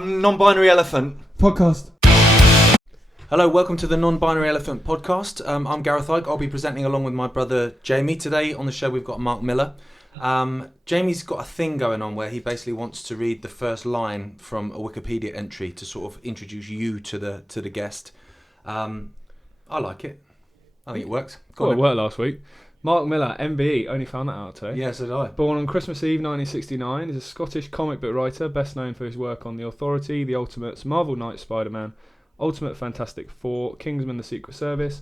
Non-Binary Elephant podcast. Hello, welcome to the Non-Binary Elephant podcast. I'm Gareth Icke. I'll be presenting along with my brother Jamie. Today on the show we've got Mark Millar. Jamie's got a thing going on where he basically wants to read the first line from a Wikipedia entry to sort of introduce you to the guest. I like it. I think it works. Well, it worked last week. Mark Millar, MBE, only found that out today. Yeah, so did I. Born on Christmas Eve 1969, is a Scottish comic book writer, best known for his work on The Authority, The Ultimates, Marvel Knights, Spider-Man, Ultimate Fantastic Four, Kingsman: The Secret Service,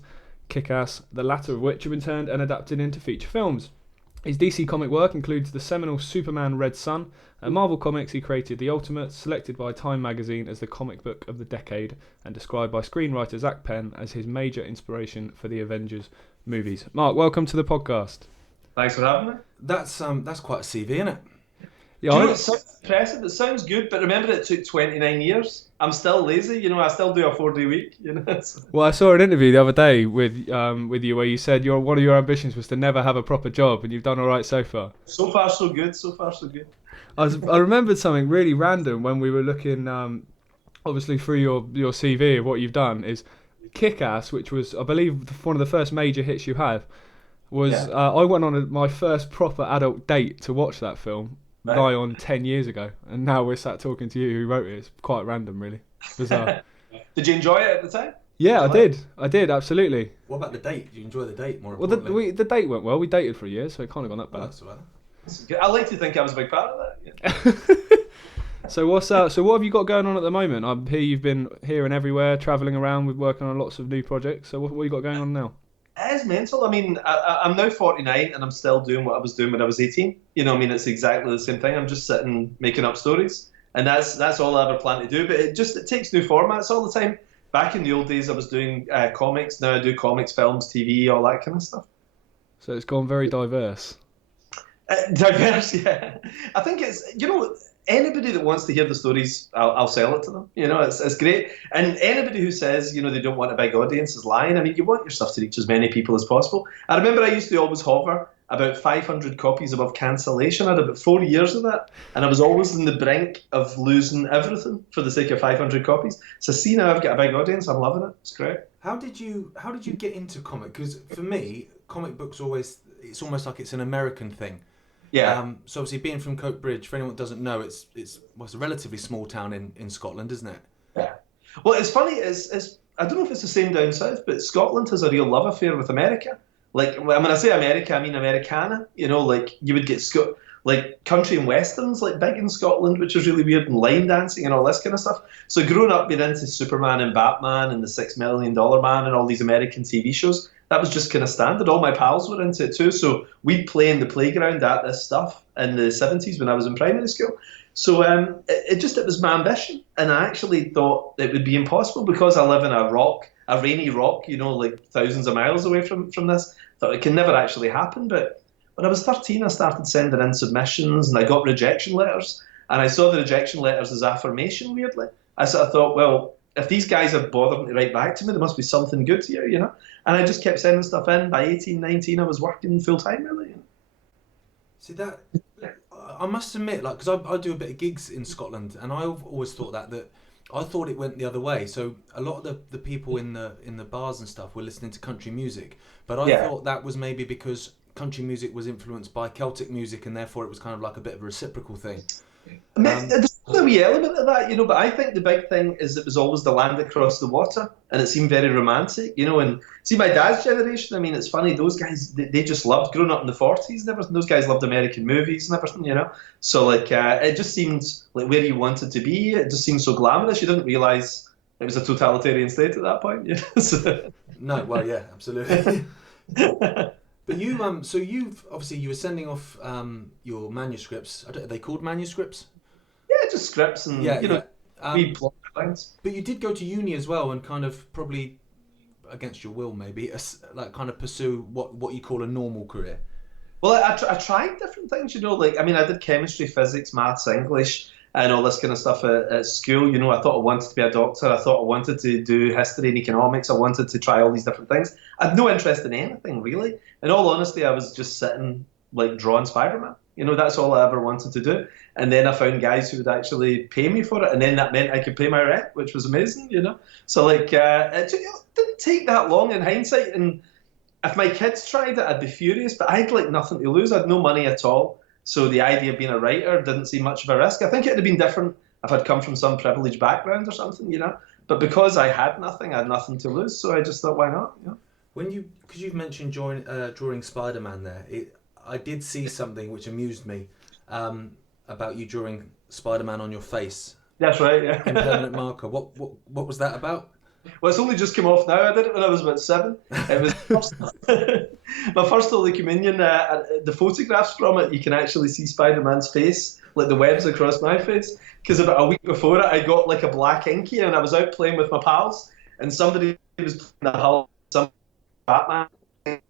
Kick-Ass, the latter of which have been turned and adapted into feature films. His DC comic work includes the seminal Superman Red Sun. At Marvel Comics, he created The Ultimates, selected by Time magazine as the comic book of the decade, and described by screenwriter Zach Penn as his major inspiration for the Avengers movies. Mark, welcome to the podcast. Thanks for having me. That's quite a CV, isn't it? Yeah, It sounds impressive. It sounds good, but remember it took 29 years. I'm still lazy, I still do a 4-day week, Well, I saw an interview the other day with you where you said one of your ambitions was to never have a proper job, and you've done all right so far. So far, so good. I remembered something really random when we were looking, obviously through your CV of what you've done is Kick-Ass, which was, I believe, one of the first major hits you had. I went on my first proper adult date to watch that film. Right. Nigh on 10 years ago, and now we're sat talking to you who wrote it. It's quite random, really. Bizarre. Did you enjoy it at the time? Yeah, I did, absolutely. What about the date? Did you enjoy the date more Well, importantly? the date went well. We dated for a year, so it can't have gone that bad. Oh, that's all right. That's good. I like to think I was a big part of that. Yeah. So what have you got going on at the moment? I hear you've been here and everywhere, travelling around, with working on lots of new projects. So what you got going on now? It is mental. I'm now 49 and I'm still doing what I was doing when I was 18. It's exactly the same thing. I'm just sitting making up stories, and that's all I ever plan to do. But it takes new formats all the time. Back in the old days, I was doing comics. Now I do comics, films, TV, all that kind of stuff. So it's gone very diverse. Diverse, yeah. I think it's anybody that wants to hear the stories, I'll sell it to them. It's great. And anybody who says, they don't want a big audience is lying. You want your stuff to reach as many people as possible. I remember I used to always hover about 500 copies above cancellation. I had about 4 years of that. And I was always on the brink of losing everything for the sake of 500 copies. So see, now I've got a big audience. I'm loving it. It's great. How did you get into comic? Because for me, comic books it's almost like it's an American thing. Yeah. So obviously, being from Coatbridge, for anyone that doesn't know, it's a relatively small town in Scotland, isn't it? Yeah. Well, it's funny. I don't know if it's the same down south, but Scotland has a real love affair with America. Like, when I say America, I mean Americana. You would get country and westerns big in Scotland, which is really weird, and line dancing and all this kind of stuff. So growing up being into Superman and Batman and the $6 Million Man and all these American TV shows, that was just kind of standard. All my pals were into it too. So we'd play in the playground at this stuff in the 70s when I was in primary school. So it was my ambition. And I actually thought it would be impossible because I live in a rainy rock, thousands of miles away from this. I thought it can never actually happen. But when I was 13, I started sending in submissions and I got rejection letters. And I saw the rejection letters as affirmation, weirdly. I sort of thought, well, if these guys are bothering to write back to me, there must be something good here, And I just kept sending stuff in. By 18, 19, I was working full-time, really. See, that I must admit, because I do a bit of gigs in Scotland, and I've always thought that I thought it went the other way. So a lot of the people in the bars and stuff were listening to country music, but I thought that was maybe because country music was influenced by Celtic music, and therefore it was kind of like a bit of a reciprocal thing. There's a wee element of that, but I think the big thing is it was always the land across the water, and it seemed very romantic, and see my dad's generation, it's funny, those guys, they just loved growing up in the 40s and everything. Those guys loved American movies and everything, so it just seemed like where you wanted to be. It just seemed so glamorous. You didn't realise it was a totalitarian state at that point. So. No, well, yeah, absolutely. But you've obviously you were sending off your manuscripts. Are they called manuscripts? Yeah, just scripts and read plot lines. But you did go to uni as well, and kind of probably against your will, maybe kind of pursue what you call a normal career. Well, I tried different things. I did chemistry, physics, maths, English, and all this kind of stuff at school. I thought I wanted to be a doctor. I thought I wanted to do history and economics. I wanted to try all these different things. I had no interest in anything, really. In all honesty, I was just sitting, drawing Spider-Man. You know, that's all I ever wanted to do. And then I found guys who would actually pay me for it, and then that meant I could pay my rent, which was amazing, you know. So like, didn't take that long in hindsight. And if my kids tried it, I'd be furious. But I had like nothing to lose. I had no money at all. So the idea of being a writer didn't seem much of a risk. I think it'd have been different if I'd come from some privileged background or something, you know. But because I had nothing to lose. So I just thought, why not? You know? Because you've mentioned drawing Spider-Man there, I did see something which amused me about you drawing Spider-Man on your face. That's right, yeah. In permanent marker. What was that about? Well, it's only just come off now. I did it when I was about 7. It was my first Holy Communion. The photographs from it, you can actually see Spider-Man's face, like the webs across my face. Because about a week before it, I got like a black inky, and I was out playing with my pals, and somebody was playing the Hulk, some Batman, and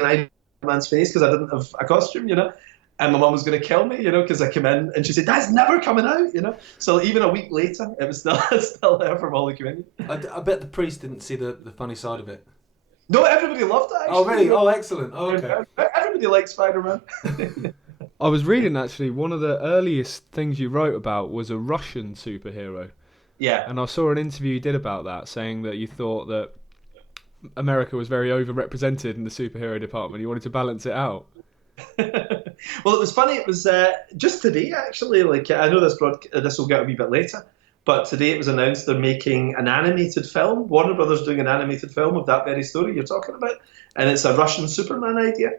I man's face because I didn't have a costume, you know. And my mum was going to kill me, you know, because I came in and she said, "That's never coming out," you know. So even a week later, it was still there from Holy Communion. I bet the priest didn't see the funny side of it. No, everybody loved it, actually. Oh, really? Oh, excellent. Oh, okay. Everybody liked Spider-Man. I was reading, actually, one of the earliest things you wrote about was a Russian superhero. Yeah. And I saw an interview you did about that, saying that you thought that America was very overrepresented in the superhero department. You wanted to balance it out. Well, it was funny. It was just today, actually. Like, I know this will get a wee bit later, but today it was announced they're making an animated film. Warner Brothers doing an animated film of that very story you're talking about, and it's a Russian Superman idea.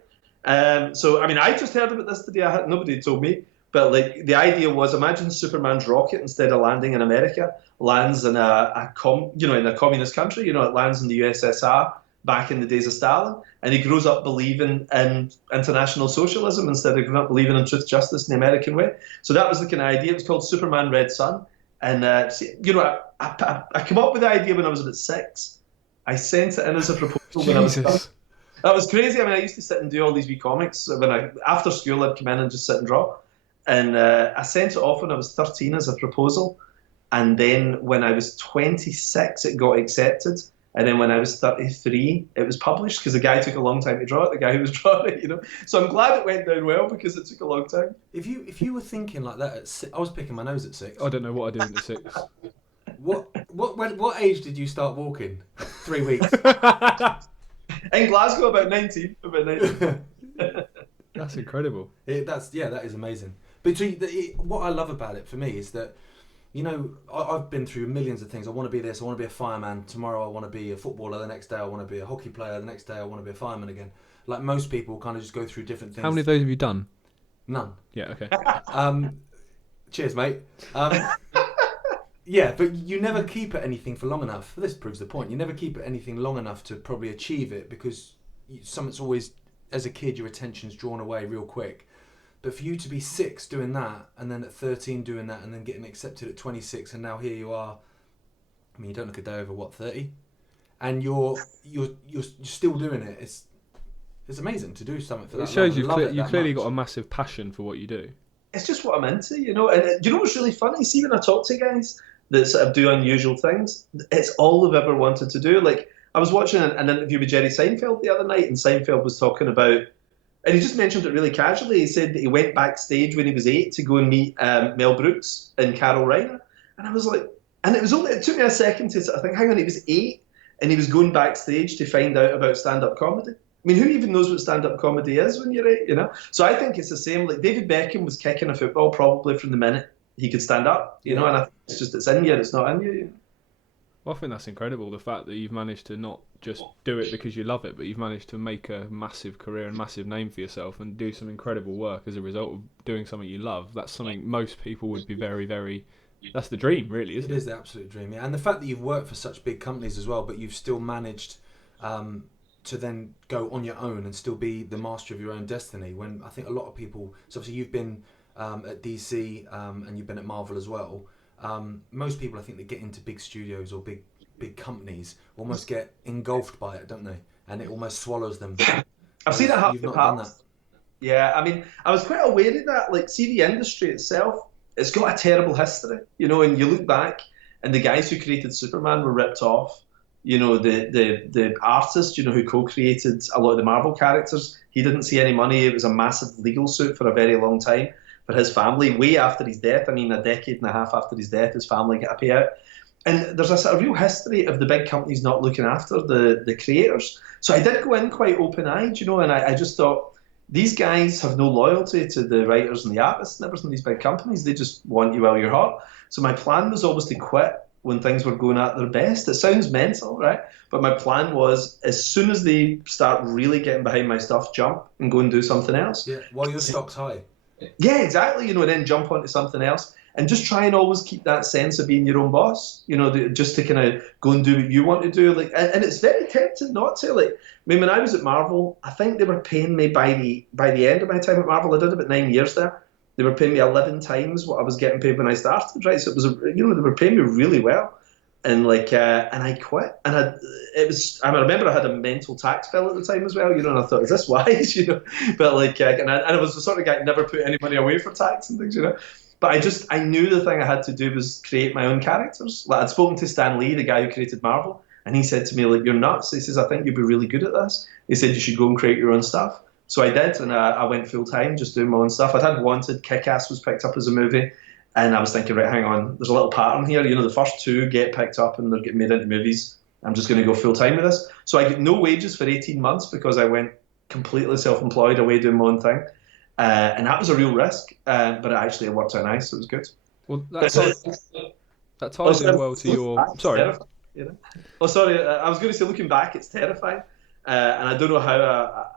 So, I mean, I just heard about this today. Nobody told me, but like the idea was, imagine Superman's rocket, instead of landing in America, lands in a communist country. You know, it lands in the USSR back in the days of Stalin, and he grows up believing in international socialism instead of growing up believing in truth, justice, and the American way. So that was the kind of idea. It was called Superman Red Sun. And, you know, I came up with the idea when I was about 6. I sent it in as a proposal when I was 13. That was crazy. I mean, I used to sit and do all these wee comics. After school, I'd come in and just sit and draw. And I sent it off when I was 13 as a proposal. And then when I was 26, it got accepted. And then when I was 33, it was published because the guy took a long time to draw it, the guy who was drawing it, you know. So I'm glad it went down well because it took a long time. If you were thinking like that at 6, I was picking my nose at 6. I don't know what I did at 6. What age did you start walking? 3 weeks. In Glasgow, about 19. That's incredible. That is amazing. But what I love about it for me is that, you know, I've been through millions of things. I want to be this, I want to be a fireman. Tomorrow I want to be a footballer. The next day I want to be a hockey player. The next day I want to be a fireman again. Like most people kind of just go through different things. How many of those have you done? None. Yeah, okay. Cheers, mate. Yeah, but you never keep at anything for long enough. This proves the point. You never keep at anything long enough to probably achieve it because something's always, as a kid, your attention's drawn away real quick. But for you to be 6 doing that, and then at 13 doing that, and then getting accepted at 26, and now here you are. I mean, you don't look a day over 30, and you're still doing it. It's amazing to do something for that. It shows you've clearly much. got a massive passion for what you do. It's just what I'm into, you know. And you know what's really funny? See, when I talk to guys that sort of do unusual things, it's all they've ever wanted to do. Like, I was watching an interview with Jerry Seinfeld the other night, and Seinfeld was talking about. And he just mentioned it really casually. He said that he went backstage when he was 8 to go and meet Mel Brooks and Carol Reiner. And I was like, and it took me a second to sort of think, hang on, he was 8 and he was going backstage to find out about stand-up comedy. I mean, who even knows what stand-up comedy is when you're 8, you know? So I think it's the same. Like, David Beckham was kicking a football probably from the minute he could stand up, you know? And I think it's in you, it's not in you, you know? Well, I think that's incredible, the fact that you've managed to not just do it because you love it, but you've managed to make a massive career and massive name for yourself and do some incredible work as a result of doing something you love. That's something most people would be very, very... That's the dream, really, isn't it? It is the absolute dream, yeah. And the fact that you've worked for such big companies as well, but you've still managed to then go on your own and still be the master of your own destiny, when I think a lot of people... So obviously you've been at DC and you've been at Marvel as well. Most people, I think, that get into big studios or big companies almost get engulfed by it, don't they? And it almost swallows them. I've seen it happen. You've not done that. Yeah, I mean, I was quite aware of that. Like, see, the industry itself, it's got a terrible history, you know, and you look back and the guys who created Superman were ripped off. You know, the artist, you know, who co-created a lot of the Marvel characters, he didn't see any money. It was a massive legal suit for a very long time for his family. Way after his death, I mean, a decade and a half after his death, his family got a payout. And there's a sort of real history of the big companies not looking after the creators. So I did go in quite open-eyed, you know, and I just thought, these guys have no loyalty to the writers and the artists and everything, these big companies. They just want you while you're hot. So my plan was always to quit when things were going at their best. It sounds mental, right? But my plan was, as soon as they start really getting behind my stuff, jump and go and do something else. Yeah, while your stock's high. Yeah, exactly. You know, and then jump onto something else. And just try and always keep that sense of being your own boss, you know, just to kind of go and do what you want to do. Like, and it's very tempting not to. Like, I mean, when I was at Marvel, I think they were paying me by the end of my time at Marvel. I did about 9 years there. They were paying me 11 times what I was getting paid when I started, right? So it was, you know, they were paying me really well. And like, and I quit. And I remember I had a mental tax bill at the time as well, you know, and I thought, is this wise, you know? But like, and I was the sort of guy who never put any money away for tax and things, you know? But I knew the thing I had to do was create my own characters. Like, I'd spoken to Stan Lee, the guy who created Marvel, and he said to me, like, you're nuts. He says, I think you'd be really good at this. He said, you should go and create your own stuff. So I did, and I went full time, just doing my own stuff. I'd had Wanted, Kick-Ass was picked up as a movie, and I was thinking, right, hang on, there's a little pattern here. You know, the first two get picked up and they're getting made into movies. I'm just going to go full time with this. So I get no wages for 18 months because I went completely self-employed away doing my own thing. And that was a real risk, but it worked out nice, so it was good. Well, that ties in well to your... Sorry. You know? Oh, sorry, I was going to say, looking back, it's terrifying. And I don't know how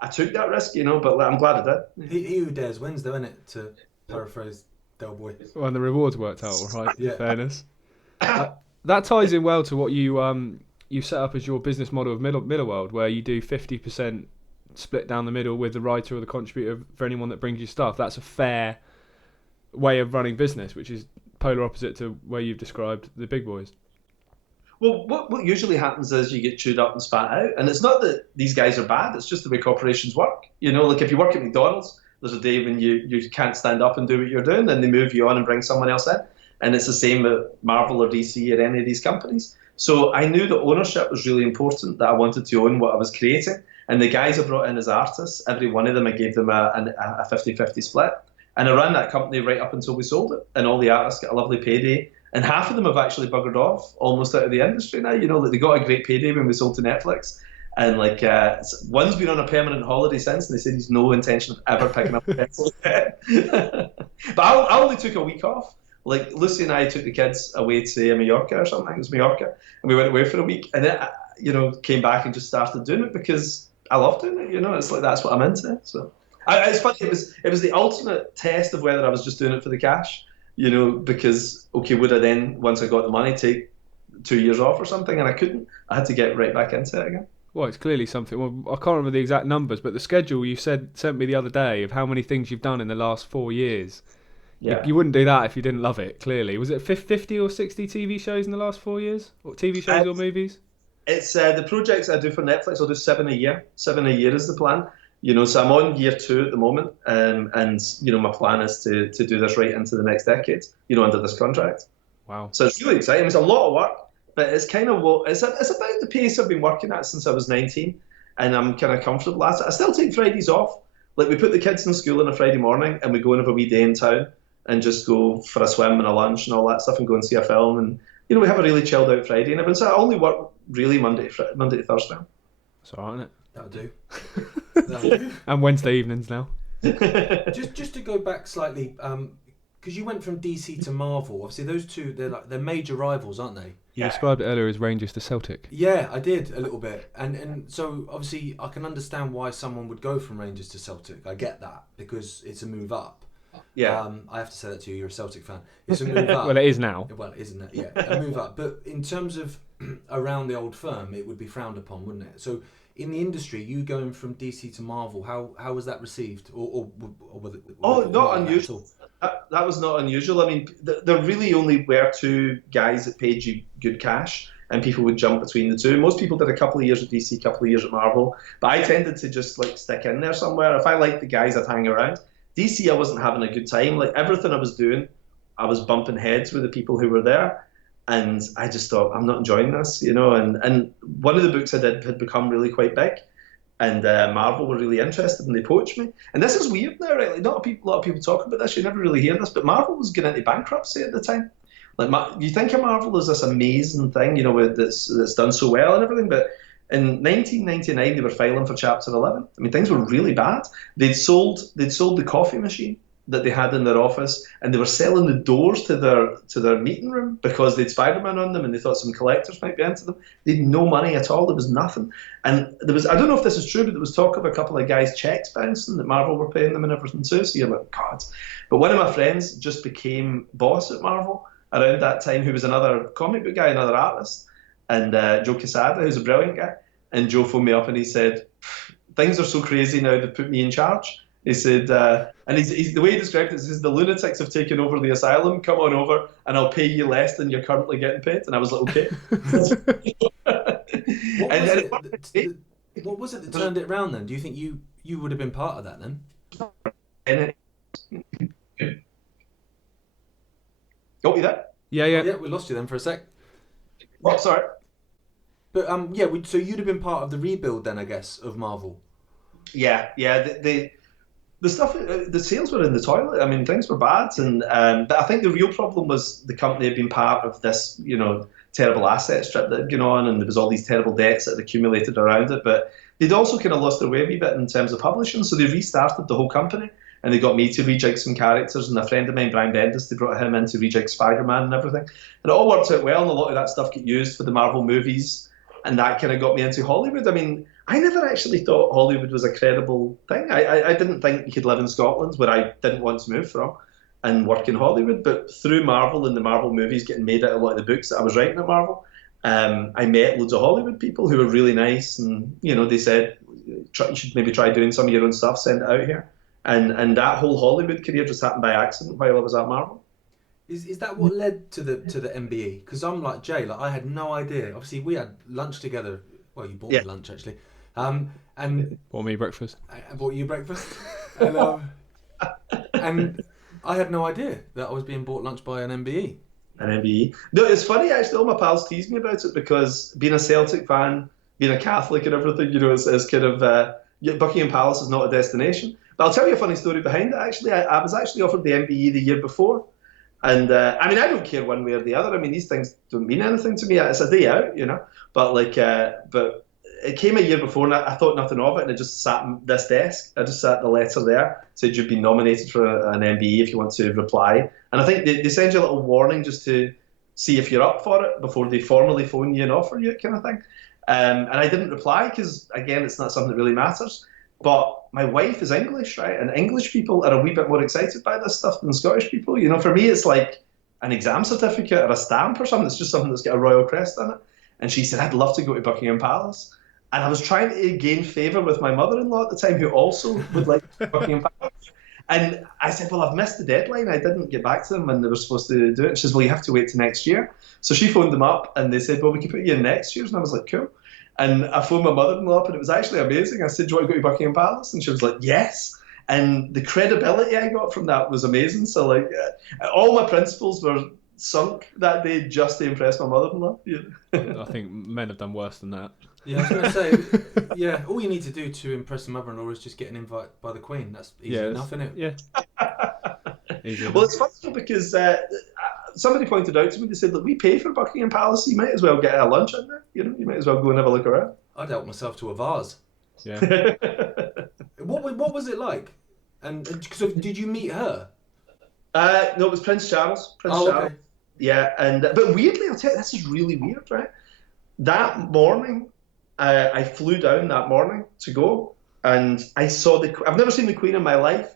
I took that risk, you know, but I'm glad I did. He who dares wins, though, isn't it? To paraphrase Del Boy. Well, and the rewards worked out all right, Yeah. in fairness. That ties in well to what you set up as your business model of Millar, where you do 50% split down the middle with the writer or the contributor for anyone that brings you stuff. That's a fair way of running business, which is polar opposite to where you've described the big boys. Well, what usually happens is you get chewed up and spat out. And it's not that these guys are bad, it's just the way corporations work. You know, like if you work at McDonald's, there's a day when you can't stand up and do what you're doing, then they move you on and bring someone else in. And it's the same at Marvel or DC or any of these companies. So I knew that ownership was really important, that I wanted to own what I was creating. And the guys I brought in as artists, every one of them, I gave them a 50-50 split. And I ran that company right up until we sold it. And all the artists got a lovely payday. And half of them have actually buggered off almost out of the industry now. You know, like they got a great payday when we sold to Netflix. And like one's been on a permanent holiday since, and they said he's no intention of ever picking up a pencil again. But I only took a week off. Like Lucy and I took the kids away to Mallorca or something. It was Mallorca. And we went away for a week. And then, you know, came back and just started doing it because I love doing it, you know. It's like that's what I'm into. So it's funny. It was the ultimate test of whether I was just doing it for the cash, you know. Because would I then, once I got the money, take 2 years off or something? And I couldn't. I had to get right back into it again. Well, it's clearly something. Well, I can't remember the exact numbers, but the schedule you sent me the other day of how many things you've done in the last 4 years. Yeah. You wouldn't do that if you didn't love it. Clearly, was it 50 or 60 TV shows in the last 4 years, or TV shows or movies? It's the projects I do for Netflix. I'll do 7 a year. 7 a year is the plan. You know, so I'm on year 2 at the moment, and you know, my plan is to do this right into the next decade. You know, under this contract. Wow. So it's really exciting. It's a lot of work, but it's kind of it's about the pace I've been working at since I was 19, and I'm kind of comfortable at it. I still take Fridays off. Like we put the kids in school on a Friday morning, and we go and have a wee day in town, and just go for a swim and a lunch and all that stuff, and go and see a film, and you know, we have a really chilled out Friday, and everyone. So I only work really Monday to Thursday. That's all right, isn't it? That'll do. That'll do. And Wednesday evenings now. Just to go back slightly, because you went from DC to Marvel. Obviously, those two they're major rivals, aren't they? You described it earlier as Rangers to Celtic. Yeah, I did a little bit, and so obviously I can understand why someone would go from Rangers to Celtic. I get that because it's a move up. Yeah. I have to say that to you. You're a Celtic fan. It's a move up. Well, it is now. Well, isn't it? Yeah, a move up. But in terms of around the old firm, it would be frowned upon, wouldn't it? So in the industry, you going from DC to Marvel, how was that received? Or was it? Not unusual. That was not unusual. I mean, there really only were 2 guys that paid you good cash, and people would jump between the two. Most people did a couple of years at DC, a couple of years at Marvel, but I tended to just like stick in there somewhere. If I liked the guys, I'd hang around. DC, I wasn't having a good time. Like everything I was doing, I was bumping heads with the people who were there. And I just thought, I'm not enjoying this, and one of the books I did had become really quite big, and Marvel were really interested, and they poached me. And this is weird now, right? Like, not a lot of people talk about this. You never really hear this, but Marvel was going into bankruptcy at the time. Like, you think of Marvel as this amazing thing, that's done so well and everything, but in 1999 they were filing for Chapter 11. I mean, things were really bad. They'd sold the coffee machine that they had in their office, and they were selling the doors to their meeting room because they'd Spider-Man on them, and they thought some collectors might be into them. They had no money at all. There was nothing. And I don't know if this is true, but there was talk of a couple of guys' checks bouncing that Marvel were paying them and everything too. So you're like, God. But one of my friends just became boss at Marvel around that time, who was another comic book guy, another artist, and Joe Quesada, who's a brilliant guy. And Joe phoned me up and he said, things are so crazy now, they put me in charge. He said, and he's the way he described it, he says, the lunatics have taken over the asylum, come on over and I'll pay you less than you're currently getting paid. And I was like, okay. What was it that turned it around then? Do you think you would have been part of that then? Oh, you there? Yeah, we lost you then for a sec. Oh, sorry. But so you'd have been part of the rebuild then, I guess, of Marvel. Yeah. The stuff, the sales were in the toilet. I mean, things were bad, but I think the real problem was the company had been part of this, terrible asset strip that had gone on, and there was all these terrible debts that had accumulated around it. But they'd also kind of lost their way a wee bit in terms of publishing, so they restarted the whole company, and they got me to rejig some characters, and a friend of mine, Brian Bendis, they brought him in to rejig Spider-Man and everything, and it all worked out well, and a lot of that stuff got used for the Marvel movies, and that kind of got me into Hollywood. I mean, I never actually thought Hollywood was a credible thing. I didn't think you could live in Scotland, where I didn't want to move from, and work in Hollywood. But through Marvel and the Marvel movies getting made out of a lot of the books that I was writing at Marvel, I met loads of Hollywood people who were really nice, and they said, you should maybe try doing some of your own stuff, send it out here. And that whole Hollywood career just happened by accident while I was at Marvel. Is that what led to the MBE? Because I'm like Jay, I had no idea. Obviously, we had lunch together. Well, you bought me lunch actually, and bought me breakfast. I bought you breakfast, and I had no idea that I was being bought lunch by an MBE. An MBE. No, it's funny actually. All my pals tease me about it because being a Celtic fan, being a Catholic, and everything, is kind of Buckingham Palace is not a destination. But I'll tell you a funny story behind it. Actually, I was actually offered the MBE the year before. And I mean, I don't care one way or the other. I mean, these things don't mean anything to me. It's a day out, But but it came a year before, and I thought nothing of it. And it just sat on this desk. I just sat the letter there, said you've been nominated for an MBE if you want to reply. And I think they send you a little warning just to see if you're up for it before they formally phone you and offer you, kind of thing. And I didn't reply because, again, it's not something that really matters. But my wife is English, right? And English people are a wee bit more excited by this stuff than Scottish people. For me, it's like an exam certificate or a stamp or something. It's just something that's got a royal crest on it. And she said, I'd love to go to Buckingham Palace. And I was trying to gain favour with my mother-in-law at the time, who also would like to go to Buckingham Palace. And I said, well, I've missed the deadline. I didn't get back to them when they were supposed to do it. She says, well, you have to wait till next year. So she phoned them up and they said, well, we can put you in next year's. And I was like, cool. And I phoned my mother-in-law up, and it was actually amazing. I said, do you want to go to Buckingham Palace? And she was like, yes. And the credibility I got from that was amazing. So, all my principles were sunk that day just to impress my mother-in-law. Yeah. I think men have done worse than that. Yeah, I was going to say, all you need to do to impress the mother-in-law is just get an invite by the Queen. That's easy enough, isn't it? Yeah. Well, it's funny because somebody pointed out to me, they said, look, we pay for Buckingham Palace, you might as well get a lunch in there. You might as well go and have a look around. I'd help myself to a vase. Yeah. What was it like? And so did you meet her? No, it was Prince Charles. Charles. Okay. Yeah, but weirdly, I'll tell you, this is really weird, right? That morning, I flew down that morning to go, and I saw I've never seen the Queen in my life,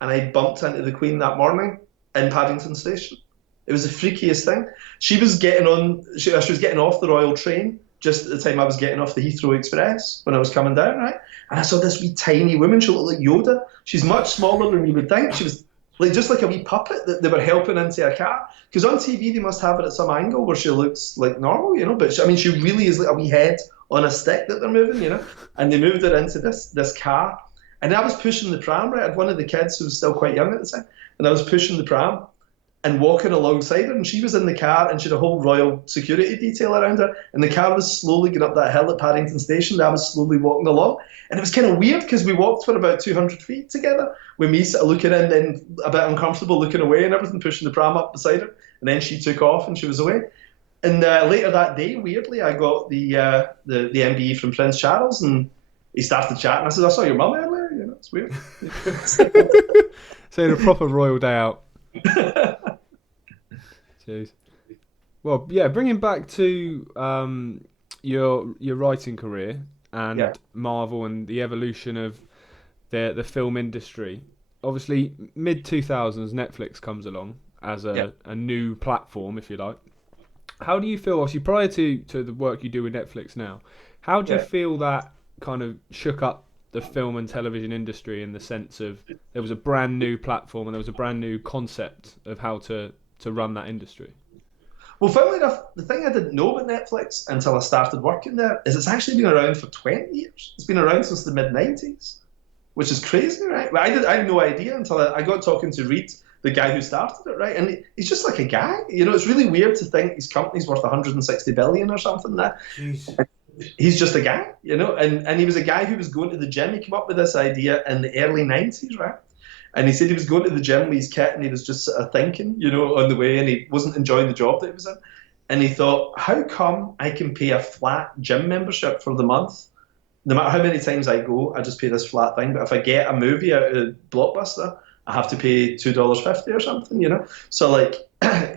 and I bumped into the Queen that morning in Paddington Station. It was the freakiest thing. She was getting on. She was getting off the Royal train just at the time I was getting off the Heathrow Express when I was coming down, right? And I saw this wee tiny woman. She looked like Yoda. She's much smaller than you would think. She was just like a wee puppet that they were helping into a car. Because on TV they must have it at some angle where she looks like normal, But she really is like a wee head on a stick that they're moving, And they moved her into this car. And I was pushing the pram, right? I had one of the kids who was still quite young at the time, and I was pushing the pram. and walking alongside her, and she was in the car, and she had a whole royal security detail around her, and the car was slowly going up that hill at Paddington Station, and I was slowly walking along, and it was kind of weird because we walked for about 200 feet together, with me sort of looking in, then a bit uncomfortable looking away and everything, pushing the pram up beside her, and then she took off and she was away. And later that day, weirdly, I got the MBE from Prince Charles, and he started chatting. I said, "I saw your mum earlier." You know, it's weird. So you had a proper royal day out. Jeez. Well, yeah. Bringing back to your writing career and Marvel and the evolution of the film industry. Obviously, mid 2000s, Netflix comes along as a new platform, if you like. How do you feel, obviously, prior to the work you do with Netflix now, how do you feel that kind of shook up the film and television industry in the sense of there was a brand new platform and there was a brand new concept of how to run that industry? Well, funnily enough, the thing I didn't know about Netflix until I started working there is it's actually been around for 20 years. It's been around since the mid-90s, which is crazy, right? But I had no idea until I got talking to Reed, the guy who started it, right? And he's just like a guy. You know, it's really weird to think his company's worth 160 billion or something now. He's just a guy, you know, and he was a guy who was going to the gym. He came up with this idea in the early 90s, right? And he said he was going to the gym with his kit and he was just sort of thinking, you know, on the way, and he wasn't enjoying the job that he was in. And he thought, how come I can pay a flat gym membership for the month? No matter how many times I go, I just pay this flat thing. But if I get a movie out of Blockbuster, I have to pay $2.50 or something, you know? So, like,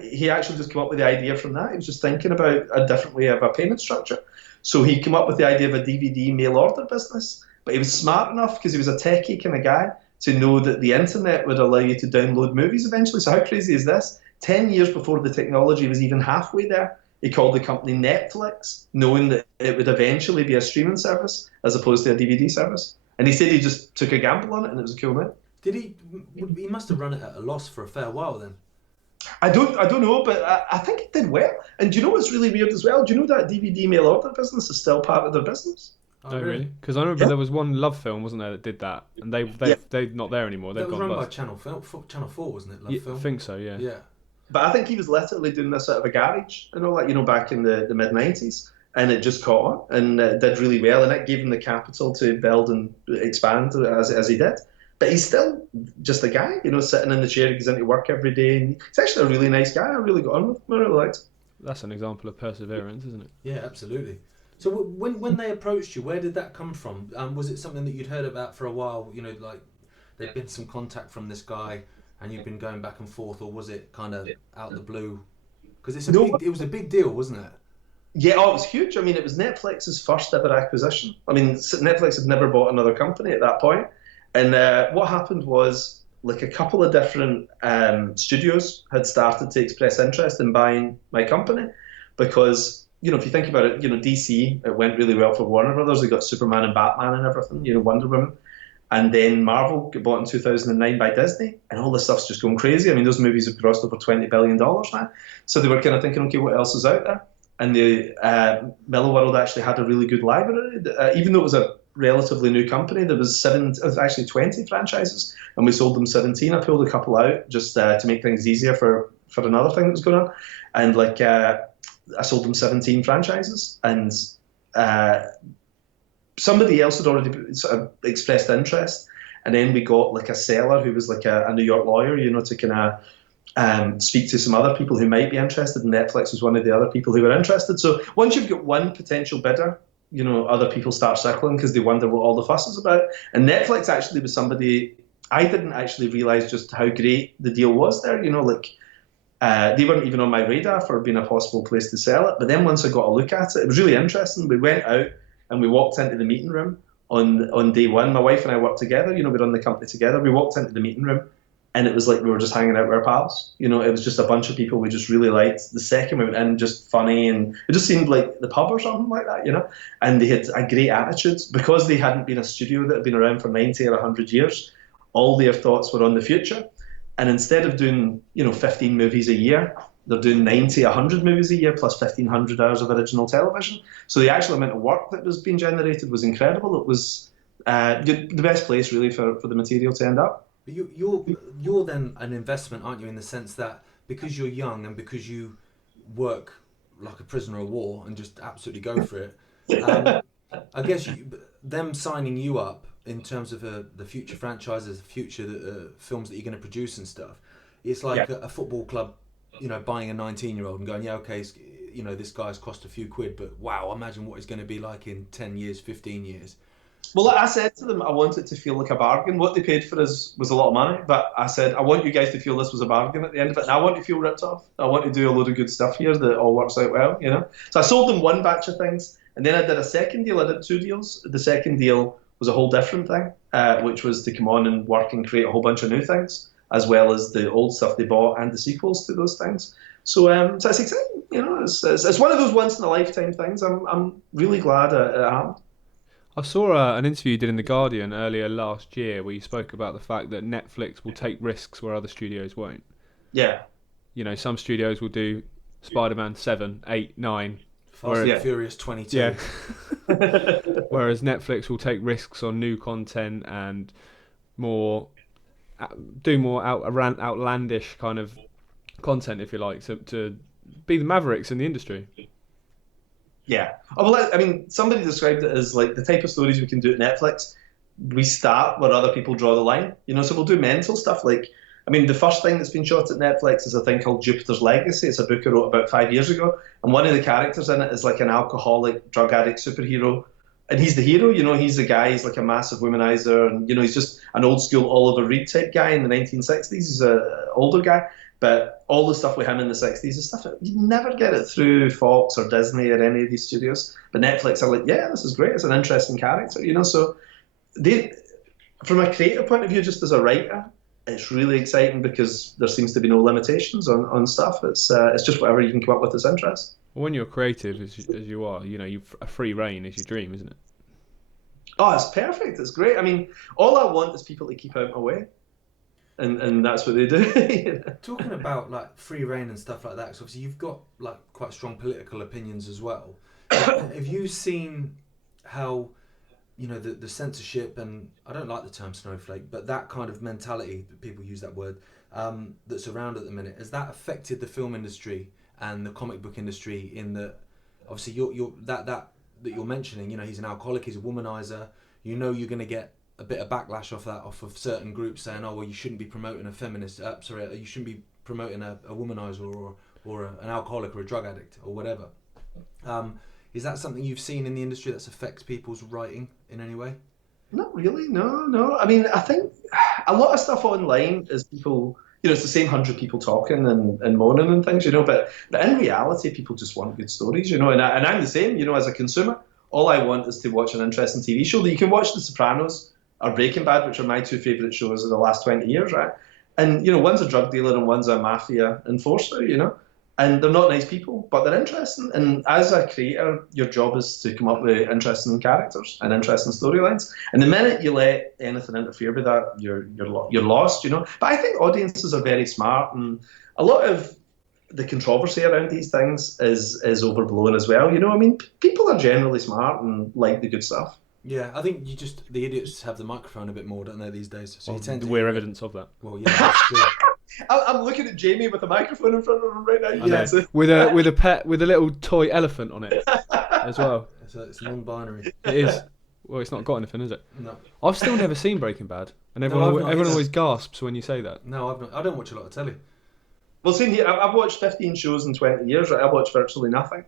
he actually just came up with the idea from that. He was just thinking about a different way of a payment structure. So he came up with the idea of a DVD mail order business. But he was smart enough, because he was a techie kind of guy, to know that the internet would allow you to download movies eventually. So how crazy is this? 10 years before the technology was even halfway there, he called the company Netflix, knowing that it would eventually be a streaming service as opposed to a DVD service. And he said he just took a gamble on it, and it was a cool move. Did he? He must have run it at a loss for a fair while then. I don't know, but I think it did well. And do you know what's really weird as well? Do you know that DVD mail order business is still part of their business? Oh, really? Because I remember there was one Love Film, wasn't there, that did that, and they're not there anymore. They've gone run bust. by Channel 4, wasn't it? Love Film. I think so. Yeah. Yeah. But I think he was literally doing this out of a garage and all that, you know, back in the mid-90s, and it just caught on and did really well, and it gave him the capital to build and expand as he did. But he's still just a guy, you know, sitting in the chair. He goes into work every day, and he's actually a really nice guy. I really got on with him. I really liked him. That's an example of perseverance, isn't it? Yeah, absolutely. So when they approached you, where did that come from? Was it something that you'd heard about for a while? You know, like there'd been some contact from this guy, and you've been going back and forth, or was it kind of out the blue? Because it was a big deal, wasn't it? Yeah, it was huge. I mean, it was Netflix's first ever acquisition. I mean, Netflix had never bought another company at that point. And what happened was, like, a couple of different studios had started to express interest in buying my company because, you know, if you think about it, you know, DC, it went really well for Warner Brothers. They got Superman and Batman and everything, you know, Wonder Woman. And then Marvel got bought in 2009 by Disney, and all this stuff's just going crazy. I mean, those movies have grossed over $20 billion now. So they were kind of thinking, okay, what else is out there? And the Millar actually had a really good library. Even though it was a relatively new company, there was 20 franchises, and we sold them 17. I pulled a couple out just to make things easier for another thing that was going on. And like I sold them 17 franchises, and somebody else had already sort of expressed interest, and then we got like a seller who was like a New York lawyer, you know, to kind of speak to some other people who might be interested, and Netflix was one of the other people who were interested. So once you've got one potential bidder, you know, other people start circling because they wonder what all the fuss is about. And Netflix actually was somebody, I didn't actually realise just how great the deal was there, you know, like they weren't even on my radar for being a possible place to sell it. But then once I got a look at it, it was really interesting. We went out and we walked into the meeting room on day one. My wife and I worked together, you know, we run the company together. We walked into the meeting room, and it was like we were just hanging out with our pals. You know, it was just a bunch of people we just really liked. The second we went in, just funny, and it just seemed like the pub or something like that, you know. And they had a great attitude. Because they hadn't been a studio that had been around for 90 or 100 years, all their thoughts were on the future. And instead of doing, you know, 15 movies a year, they're doing 90, 100 movies a year plus 1,500 hours of original television. So the actual amount of work that was being generated was incredible. It was the best place, really, for the material to end up. But you're then an investment, aren't you, in the sense that because you're young and because you work like a prisoner of war and just absolutely go for it. I guess them signing you up in terms of the future franchises, the future films that you're going to produce and stuff. It's like a football club, buying a 19-year-old and going, yeah, okay, this guy's cost a few quid, but wow, imagine what he's going to be like in 10 years, 15 years. Well, I said to them, I want it to feel like a bargain. What they paid for us was a lot of money, but I said, I want you guys to feel this was a bargain at the end of it, and I want you to feel ripped off. I want to do a load of good stuff here that all works out well, So I sold them one batch of things, and then I did a second deal. I did 2 deals. The second deal was a whole different thing, which was to come on and work and create a whole bunch of new things, as well as the old stuff they bought and the sequels to those things. So it's exciting, It's one of those once in a lifetime things. I'm really glad it happened. I saw an interview you did in The Guardian earlier last year where you spoke about the fact that Netflix will take risks where other studios won't. Yeah. Some studios will do Spider-Man 7, 8, 9. Fast and Furious 22. Yeah. Whereas Netflix will take risks on new content and do more outlandish kind of content, if you like, to be the mavericks in the industry. Yeah. Oh, well, I mean, somebody described it as like the type of stories we can do at Netflix. We start where other people draw the line, so we'll do mental stuff. Like, I mean, the first thing that's been shot at Netflix is a thing called Jupiter's Legacy. It's a book I wrote about 5 years ago. And one of the characters in it is like an alcoholic, drug addict superhero. And he's the hero, he's the guy, he's like a massive womanizer. And, he's just an old school Oliver Reed type guy in the 1960s. He's an older guy. But all the stuff with him in the 60s is stuff that you never get it through Fox or Disney or any of these studios. But Netflix are like, yeah, this is great. It's an interesting character, So from a creative point of view, just as a writer, it's really exciting because there seems to be no limitations on stuff. It's just whatever you can come up with as interest. Well, when you're creative, as you are, a free reign is your dream, isn't it? Oh, it's perfect. It's great. I mean, all I want is people to keep out my way. And that's what they do. Talking about like free reign and stuff like that, because obviously you've got like quite strong political opinions as well. Have you seen how the censorship, and I don't like the term snowflake, but that kind of mentality, people use that word, that's around at the minute, has that affected the film industry and the comic book industry? In that, obviously you're that you're mentioning, he's an alcoholic, he's a womanizer. You're going to get a bit of backlash off of certain groups saying, oh, well, you shouldn't be promoting a feminist, you shouldn't be promoting a womanizer or an alcoholic or a drug addict or whatever. Is that something you've seen in the industry that's affects people's writing in any way? Not really, no. I mean, I think a lot of stuff online is people, it's the same 100 people talking and moaning and things, but in reality, people just want good stories, and I'm the same, as a consumer. All I want is to watch an interesting TV show that you can watch The Sopranos or Breaking Bad, which are my 2 favourite shows of the last 20 years, right? And, one's a drug dealer and one's a mafia enforcer, and they're not nice people, but they're interesting. And as a creator, your job is to come up with interesting characters and interesting storylines. And the minute you let anything interfere with that, you're lost, But I think audiences are very smart, and a lot of the controversy around these things is overblown as well. I mean, people are generally smart and like the good stuff. Yeah, I think the idiots have the microphone a bit more, don't they, these days? So you tend to... We're evidence of that. Well, yeah, that's true. I'm looking at Jamie with a microphone in front of him right now. Yeah, with a little toy elephant on it as well. It's non-binary. It is. Well, it's not got anything, is it? No. I've still never seen Breaking Bad, and everyone always gasps when you say that. No, I've not. I don't watch a lot of telly. Well, same here. I've watched 15 shows in 20 years. Right? I've watched virtually nothing.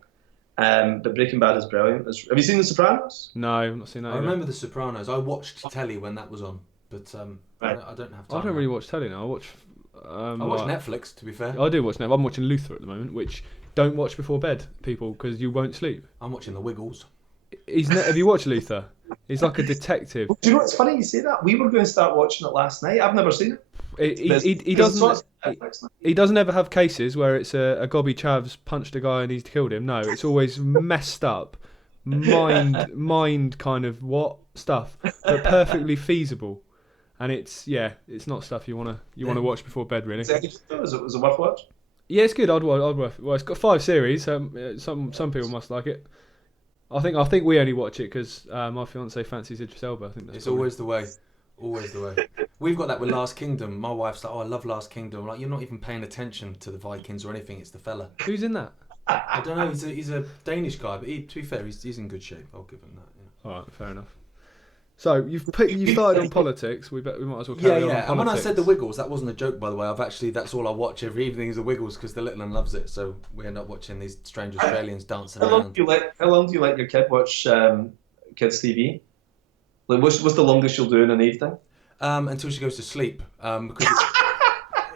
But Breaking Bad is brilliant. Have you seen The Sopranos? No, I've not seen that. I remember The Sopranos. I watched telly when that was on, but right. I don't have time. I don't really watch telly now. I watch Netflix, to be fair. I do watch Netflix. I'm watching Luther at the moment, which don't watch before bed, people, because you won't sleep. I'm watching The Wiggles. Have you watched Luther? He's like a detective. Do you know what's funny you say that? We were going to start watching it last night. I've never seen it. He doesn't ever have cases where it's a Gobby Chavs punched a guy and he's killed him. No, it's always messed up, mind kind of what stuff, but perfectly feasible. And it's not stuff you wanna watch before bed, really. Was it worth watch? Yeah, it's good. I'd watch. Well, it's got 5 series. Some people must like it. I think we only watch it because my fiance fancies Idris Elba. I think that's always the way. Always the way. We've got that with Last Kingdom. My wife's like, "Oh, I love Last Kingdom." I'm like, you're not even paying attention to the Vikings or anything. It's the fella. Who's in that? I don't know. He's a Danish guy, but to be fair, he's in good shape. I'll give him that. Yeah. All right, fair enough. So you started on politics. We might as well carry on. Yeah. On And when I politics. said the Wiggles, that wasn't a joke, by the way. That's all I watch every evening is the Wiggles because the little one loves it. So we end up watching these strange Australians dancing How long around. how long do you let your kid watch kids TV? Like, what's the longest you'll do in an evening? Until she goes to sleep, because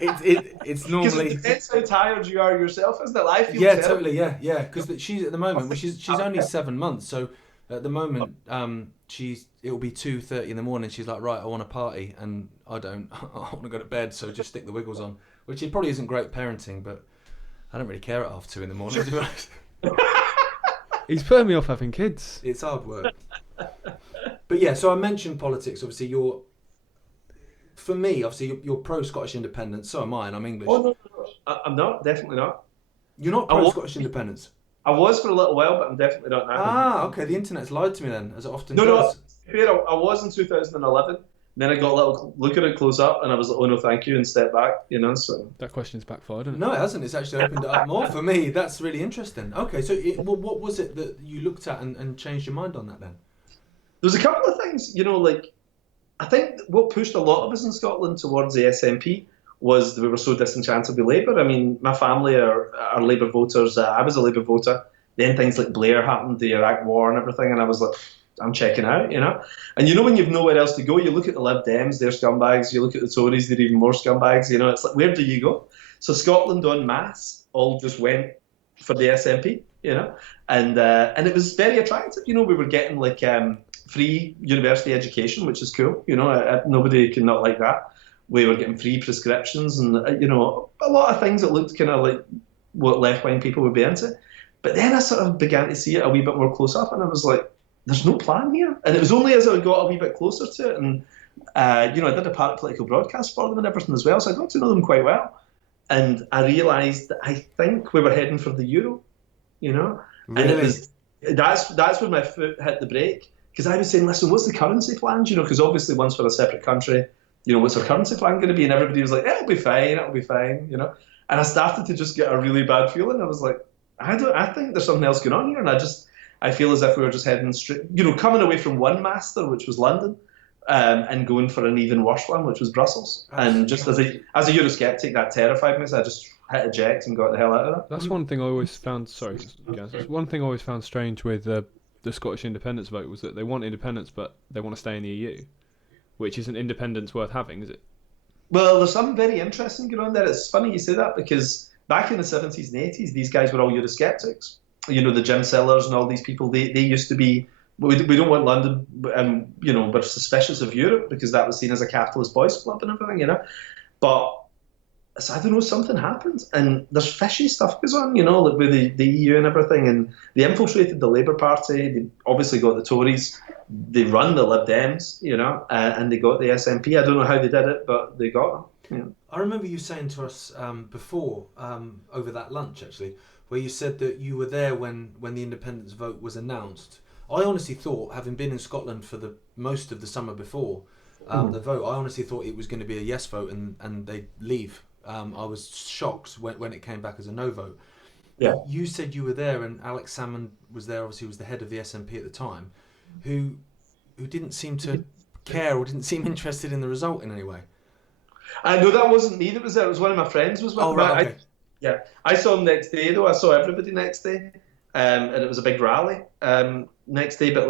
it's normally. Because it depends how tired you are yourself, isn't it? Like, I feel Yeah, terrible. totally. Yeah. Because she's at the moment, well, she's only 7 months, so at the moment, it'll be 2:30 in the morning. She's like, right, I want to party, and I don't. I want to go to bed, so just stick the Wiggles on, which it probably isn't great parenting, but I don't really care at 2:30 in the morning. To be honest. He's putting me off having kids. It's hard work. But yeah, so I mentioned politics. Obviously, for me, obviously, you're pro-Scottish independence. So am I, and I'm English. Oh, no. I'm not. Definitely not. You're not pro-Scottish independence? I was for a little while, but I'm definitely not now. Ah, okay. The internet's lied to me then, as it often No, does. I was in 2011. Then I got a little look at it close up, and I was like, "Oh no, thank you," and stepped back. So That question's backfired, isn't it? No, it hasn't. It's actually opened it up more for me. That's really interesting. Okay, so what was it that you looked at and changed your mind on that then? there's a couple of things. Like I think what pushed a lot of us in Scotland towards the SNP was that we were so disenchanted with Labour. I mean, my family are Labour voters. I was a Labour voter. Then things like Blair happened, the Iraq War and everything, and I was like, I'm checking out, And when you've nowhere else to go, you look at the Lib Dems, they're scumbags. You look at the Tories, they're even more scumbags. It's like, where do you go? So Scotland en masse all just went for the SNP, and it was very attractive. We were getting like free university education, which is cool. Nobody can not like that. We were getting free prescriptions and a lot of things that looked kind of like what left-wing people would be into. But then I sort of began to see it a wee bit more close up, and I was like, there's no plan here. And it was only as I got a wee bit closer to it, and I did a part of political broadcast for them and everything as well, so I got to know them quite well. And I realised that I think we were heading for the Euro, Really? And it was that's when my foot hit the brake, because I was saying, listen, what's the currency plan? Because obviously once we're a separate country, what's our currency plan going to be? And everybody was like, it'll be fine, And I started to just get a really bad feeling. I was like, I think there's something else going on here, and I feel as if we were just heading straight, coming away from one master, which was London, and going for an even worse one, which was Brussels. And just as a Eurosceptic, that terrified me, so I just hit eject and got the hell out of that. That's one thing I always found. Sorry, Gaz, that's one thing I always found strange with the Scottish independence vote was that they want independence, but they want to stay in the EU, which isn't independence worth having, is it? Well, there's something very interesting going on there. It's funny you say that, because back in the 70s and 80s, these guys were all Eurosceptics. The Jim Sellers and all these people, they used to be, we don't want London, we're suspicious of Europe because that was seen as a capitalist boys club and everything, But, so I don't know, something happened, and there's fishy stuff goes on, like with the EU and everything, and they infiltrated the Labour Party, they obviously got the Tories, they run the Lib Dems, and they got the SNP. I don't know how they did it, but they got them. I remember you saying to us before, over that lunch actually, where you said that you were there when the independence vote was announced. I honestly thought, having been in Scotland for the most of the summer before the vote, I honestly thought it was going to be a yes vote and they'd leave. I was shocked when it came back as a no vote. Yeah. You said you were there, and Alex Salmond was there. Obviously, was the head of the SNP at the time, who didn't seem to care or didn't seem interested in the result in any way. No, that wasn't me that was there. It was one of my friends was with me. Right, okay. I saw him next day, though. I saw everybody next day, and it was a big rally next day. But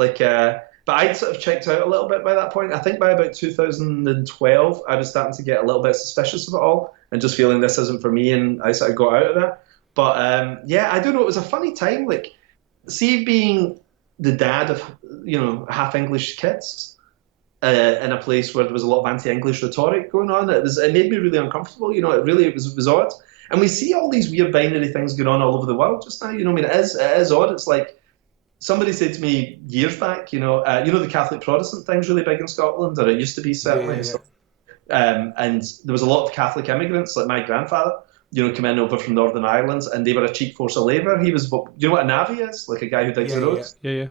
I'd sort of checked out a little bit by that point. I think by about 2012, I was starting to get a little bit suspicious of it all and just feeling this isn't for me, and I sort of got out of that. But I don't know. It was a funny time. Like, see, being the dad of half English kids in a place where there was a lot of anti-English rhetoric going on. It made me really uncomfortable. It was odd. And we see all these weird binary things going on all over the world just now. It is odd. It's like somebody said to me years back, the Catholic Protestant thing's really big in Scotland, or it used to be certainly. Yeah. And there was a lot of Catholic immigrants, like my grandfather, come in over from Northern Ireland, and they were a cheap force of labour. He was, what a navvy is, like a guy who digs the roads. Yeah.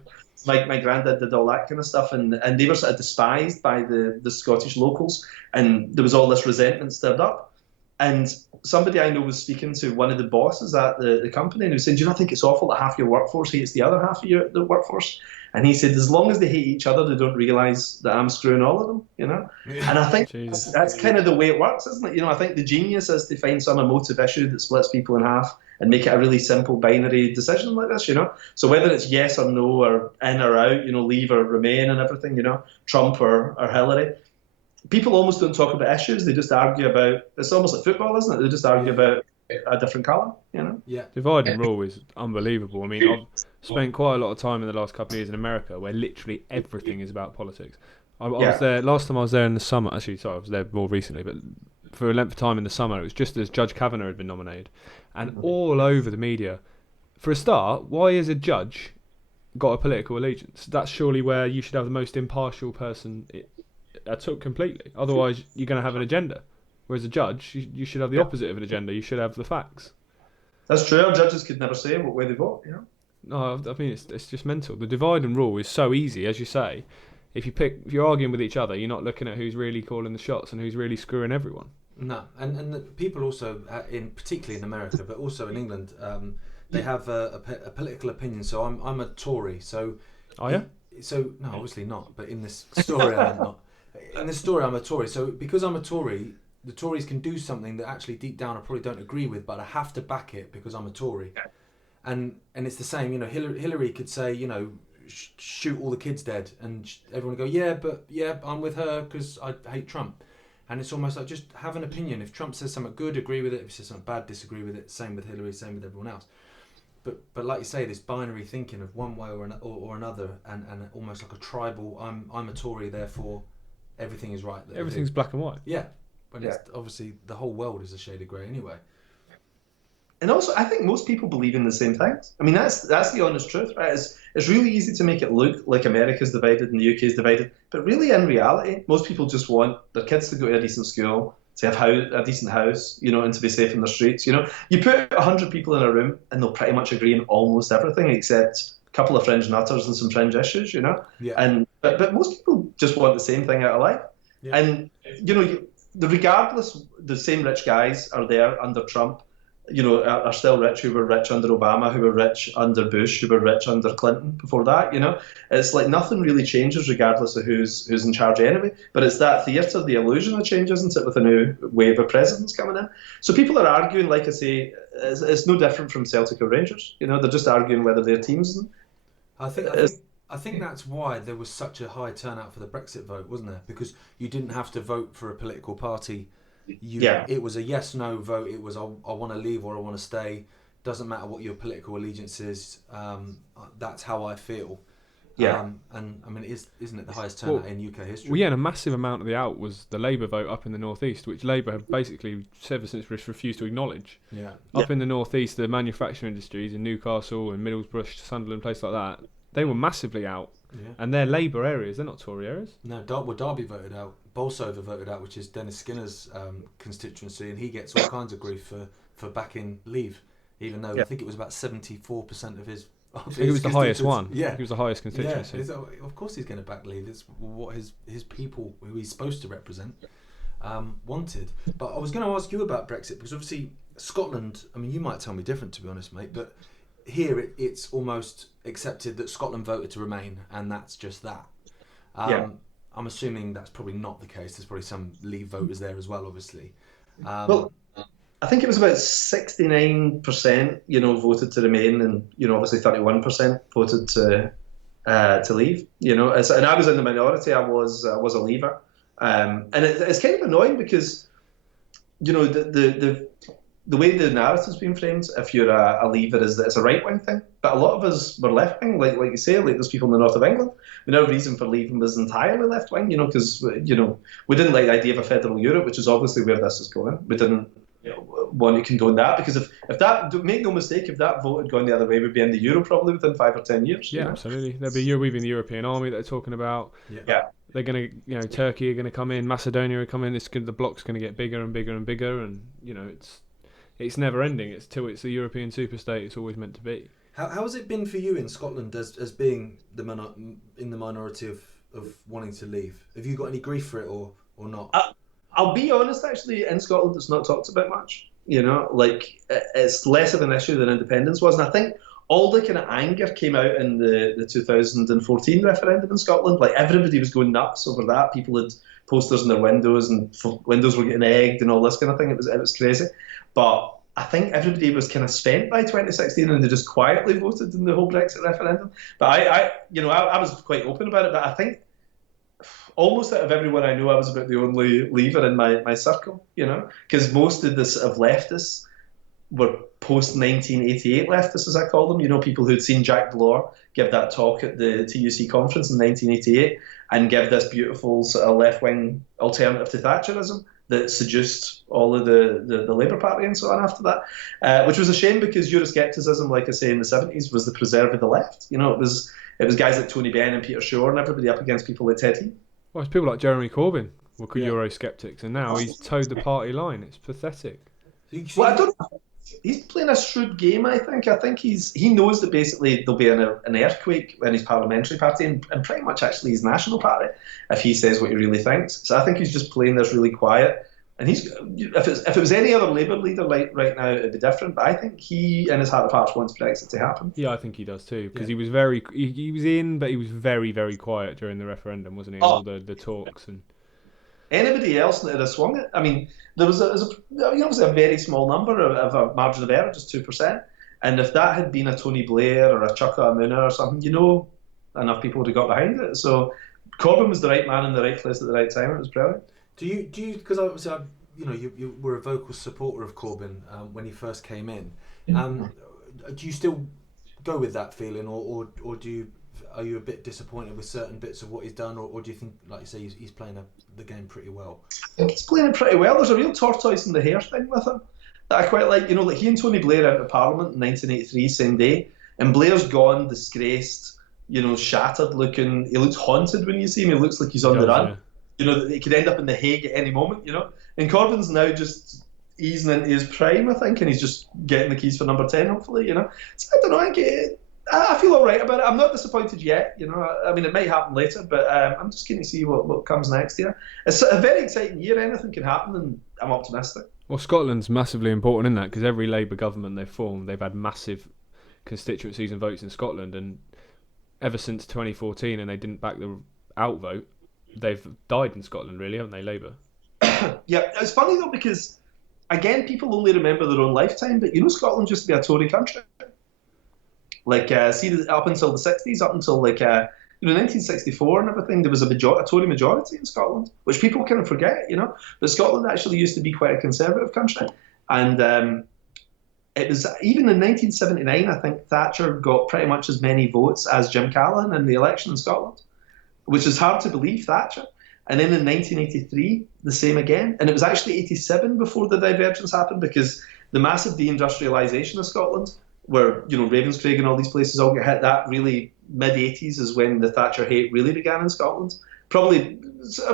my granddad did all that kind of stuff, and they were sort of despised by the Scottish locals, and there was all this resentment stirred up. And somebody I know was speaking to one of the bosses at the company, and he was saying, "Do you not think it's awful that half your workforce hates the other half of the workforce?" And he said, "As long as they hate each other, they don't realise that I'm screwing all of them, you know." Yeah. And I think that's kind of the way it works, isn't it? You know, I think the genius is to find some emotive issue that splits people in half and make it a really simple binary decision like this, you know. So whether it's yes or no, or in or out, you know, leave or remain and everything, you know, Trump or Hillary. People almost don't talk about issues. They just argue about, it's almost like football, isn't it? They just argue about a different colour, you know? Yeah. Divide and rule is unbelievable. I mean, I've spent quite a lot of time in the last couple of years in America where literally everything is about politics. I was there, last time I was there in the summer, actually, sorry, I was there more recently, but for a length of time in the summer, it was just as Judge Kavanaugh had been nominated. And all over the media, for a start, why is a judge got a political allegiance? That's surely where you should have the most impartial person completely. Otherwise, you're going to have an agenda. Whereas a judge, you should have the opposite of an agenda. You should have the facts. That's true. Our judges could never say what way they vote, you know? No, I mean, it's just mental. The divide and rule is so easy, as you say. If you're arguing with each other, you're not looking at who's really calling the shots and who's really screwing everyone. No, and the people also, particularly in America, but also in England, they have a political opinion. So I'm a Tory. So, oh yeah. So no, obviously not. But in this story, I'm not. In this story, I'm a Tory. So because I'm a Tory, the Tories can do something that actually deep down I probably don't agree with, but I have to back it because I'm a Tory. And it's the same. You know, Hillary could say, you know, shoot all the kids dead, and everyone would go, yeah, I'm with her because I hate Trump. And it's almost like just have an opinion. If Trump says something good, agree with it. If he says something bad, disagree with it. Same with Hillary, same with everyone else. But like you say, this binary thinking of one way or another, and almost like a tribal. I'm a Tory, therefore everything is right. Everything's black and white. Yeah, but it's obviously the whole world is a shade of grey anyway. And also, I think most people believe in the same things. I mean, that's the honest truth, right? It's really easy to make it look like America's divided and the UK's divided, but really, in reality, most people just want their kids to go to a decent school, to have a decent house, you know, and to be safe in the streets. You know, you put 100 people in a room, and they'll pretty much agree on almost everything except a couple of fringe nutters and some fringe issues. You know, but most people just want the same thing out of life, and you know, regardless, the same rich guys are there under Trump. You know, are still rich, who were rich under Obama, who were rich under Bush, who were rich under Clinton before that, you know. It's like nothing really changes regardless of who's in charge anyway. But it's that theatre, the illusion of change, isn't it, with a new wave of presidents coming in. So people are arguing, like I say, it's no different from Celtic or Rangers. You know, they're just arguing whether their teams. I think that's why there was such a high turnout for the Brexit vote, wasn't there? Because you didn't have to vote for a political party. It was a yes/no vote. It was I want to leave or I want to stay. Doesn't matter what your political allegiance is. That's how I feel. And I mean, isn't it the highest turnout in UK history? Well, yeah, and a massive amount of the out was the Labour vote up in the northeast, which Labour have basically ever since refused to acknowledge. Up in the northeast, the manufacturing industries in Newcastle and Middlesbrough, Sunderland, places like that, they were massively out. And they're Labour areas, they're not Tory areas. No, Derby voted out. Bolsover voted out, which is Dennis Skinner's constituency, and he gets all kinds of grief for backing Leave, even though I think it was about 74% of his. He was the highest one. Yeah, he was the highest constituency. Yeah, of course he's going to back Leave. It's what his people, who he's supposed to represent, wanted. But I was going to ask you about Brexit because obviously Scotland. I mean, you might tell me different, to be honest, mate, but here it's almost accepted that Scotland voted to remain, and that's just that. I'm assuming that's probably not the case. There's probably some Leave voters there as well, obviously. Well, I think it was about 69%, you know, voted to remain, and you know, obviously 31% voted to leave. You know, and I was in the minority. I was a Leaver, and it's kind of annoying because, you know, the way the narrative's been framed, if you're a Leaver, is that it's a right-wing thing. But a lot of us were left-wing, like you say, like those people in the north of England. I mean, our reason for leaving was entirely left-wing, you know, because, you know, we didn't like the idea of a federal Europe, which is obviously where this is going. We didn't want to condone that, because if that, make no mistake, if that vote had gone the other way, we'd be in the Euro probably within 5 or 10 years. Yeah, you know? Absolutely. There'd be we've the European army that they're talking about. Yeah. They're going to, you know, Turkey are going to come in, Macedonia are coming in. The block's going to get bigger and bigger and bigger, and, you know, it's never ending. It's the European superstate it's always meant to be. How has it been for you in Scotland as being in the minority of wanting to leave? Have you got any grief for it or not? I'll be honest, actually, in Scotland, it's not talked about much. Like it's less of an issue than independence was. And I think all the kind of anger came out in the 2014 referendum in Scotland. Like everybody was going nuts over that. People had posters in their windows and windows were getting egged and all this kind of thing. It was crazy. But I think everybody was kind of spent by 2016 and they just quietly voted in the whole Brexit referendum. But I was quite open about it. But I think almost out of everyone I know, I was about the only leaver in my circle, because most of the sort of leftists were post-1988 leftists, as I call them, people who'd seen Jacques Delors give that talk at the TUC conference in 1988 and give this beautiful sort of left-wing alternative to Thatcherism that seduced all of the Labour Party and so on after that, which was a shame because Euroscepticism, like I say, in the 70s was the preserve of the left. It was guys like Tony Benn and Peter Shore and everybody up against people like Ted Heath. Well, it's people like Jeremy Corbyn were Eurosceptics, and now he's towed the party line. It's pathetic. Well, I don't know. He's playing a shrewd game, I think. I think he knows that basically there'll be an earthquake in his parliamentary party and pretty much actually his national party if he says what he really thinks. So I think he's just playing this really quiet. And if it was any other Labour leader right now, it'd be different. But I think he, in his heart of hearts, wants Brexit to happen. Yeah, I think he does too. Because he was he was in, but he was very, very quiet during the referendum, wasn't he? All the talks and anybody else that had swung it. I mean, there was a very small number of a margin of error, just 2%. And if that had been a Tony Blair or a Chuck Amuna or something, enough people would have got behind it. So Corbyn was the right man in the right place at the right time. It was brilliant. Do you? Because obviously, you were a vocal supporter of Corbyn when he first came in. Do you still go with that feeling, or are you a bit disappointed with certain bits of what he's done, or do you think, like you say, he's playing the game pretty well? I think he's playing it pretty well. There's a real tortoise in the hare thing with him that I quite like. Like he and Tony Blair out of Parliament in 1983, same day, and Blair's gone, disgraced, shattered looking. He looks haunted when you see him. He looks like he's on the run. Yeah. He could end up in The Hague at any moment, And Corbyn's now just easing into his prime, I think, and he's just getting the keys for number 10, hopefully, So I don't know, I feel all right about it. I'm not disappointed yet, I mean, it might happen later, but I'm just keen to see what comes next year. It's a very exciting year. Anything can happen, and I'm optimistic. Well, Scotland's massively important in that because every Labour government they've formed, they've had massive constituencies and votes in Scotland, and ever since 2014, and they didn't back the outvote, they've died in Scotland, really, haven't they, Labour? Yeah, it's funny though because, again, people only remember their own lifetime, but Scotland used to be a Tory country. Like, up until the 60s, up until 1964 and everything, there was a Tory majority in Scotland, which people kind of forget, But Scotland actually used to be quite a conservative country. And it was, even in 1979, I think Thatcher got pretty much as many votes as Jim Callaghan in the election in Scotland, which is hard to believe, Thatcher. And then in 1983, the same again. And it was actually 87 before the divergence happened because the massive deindustrialisation of Scotland, where, Ravenscraig and all these places all get hit, that really mid-80s is when the Thatcher hate really began in Scotland. Probably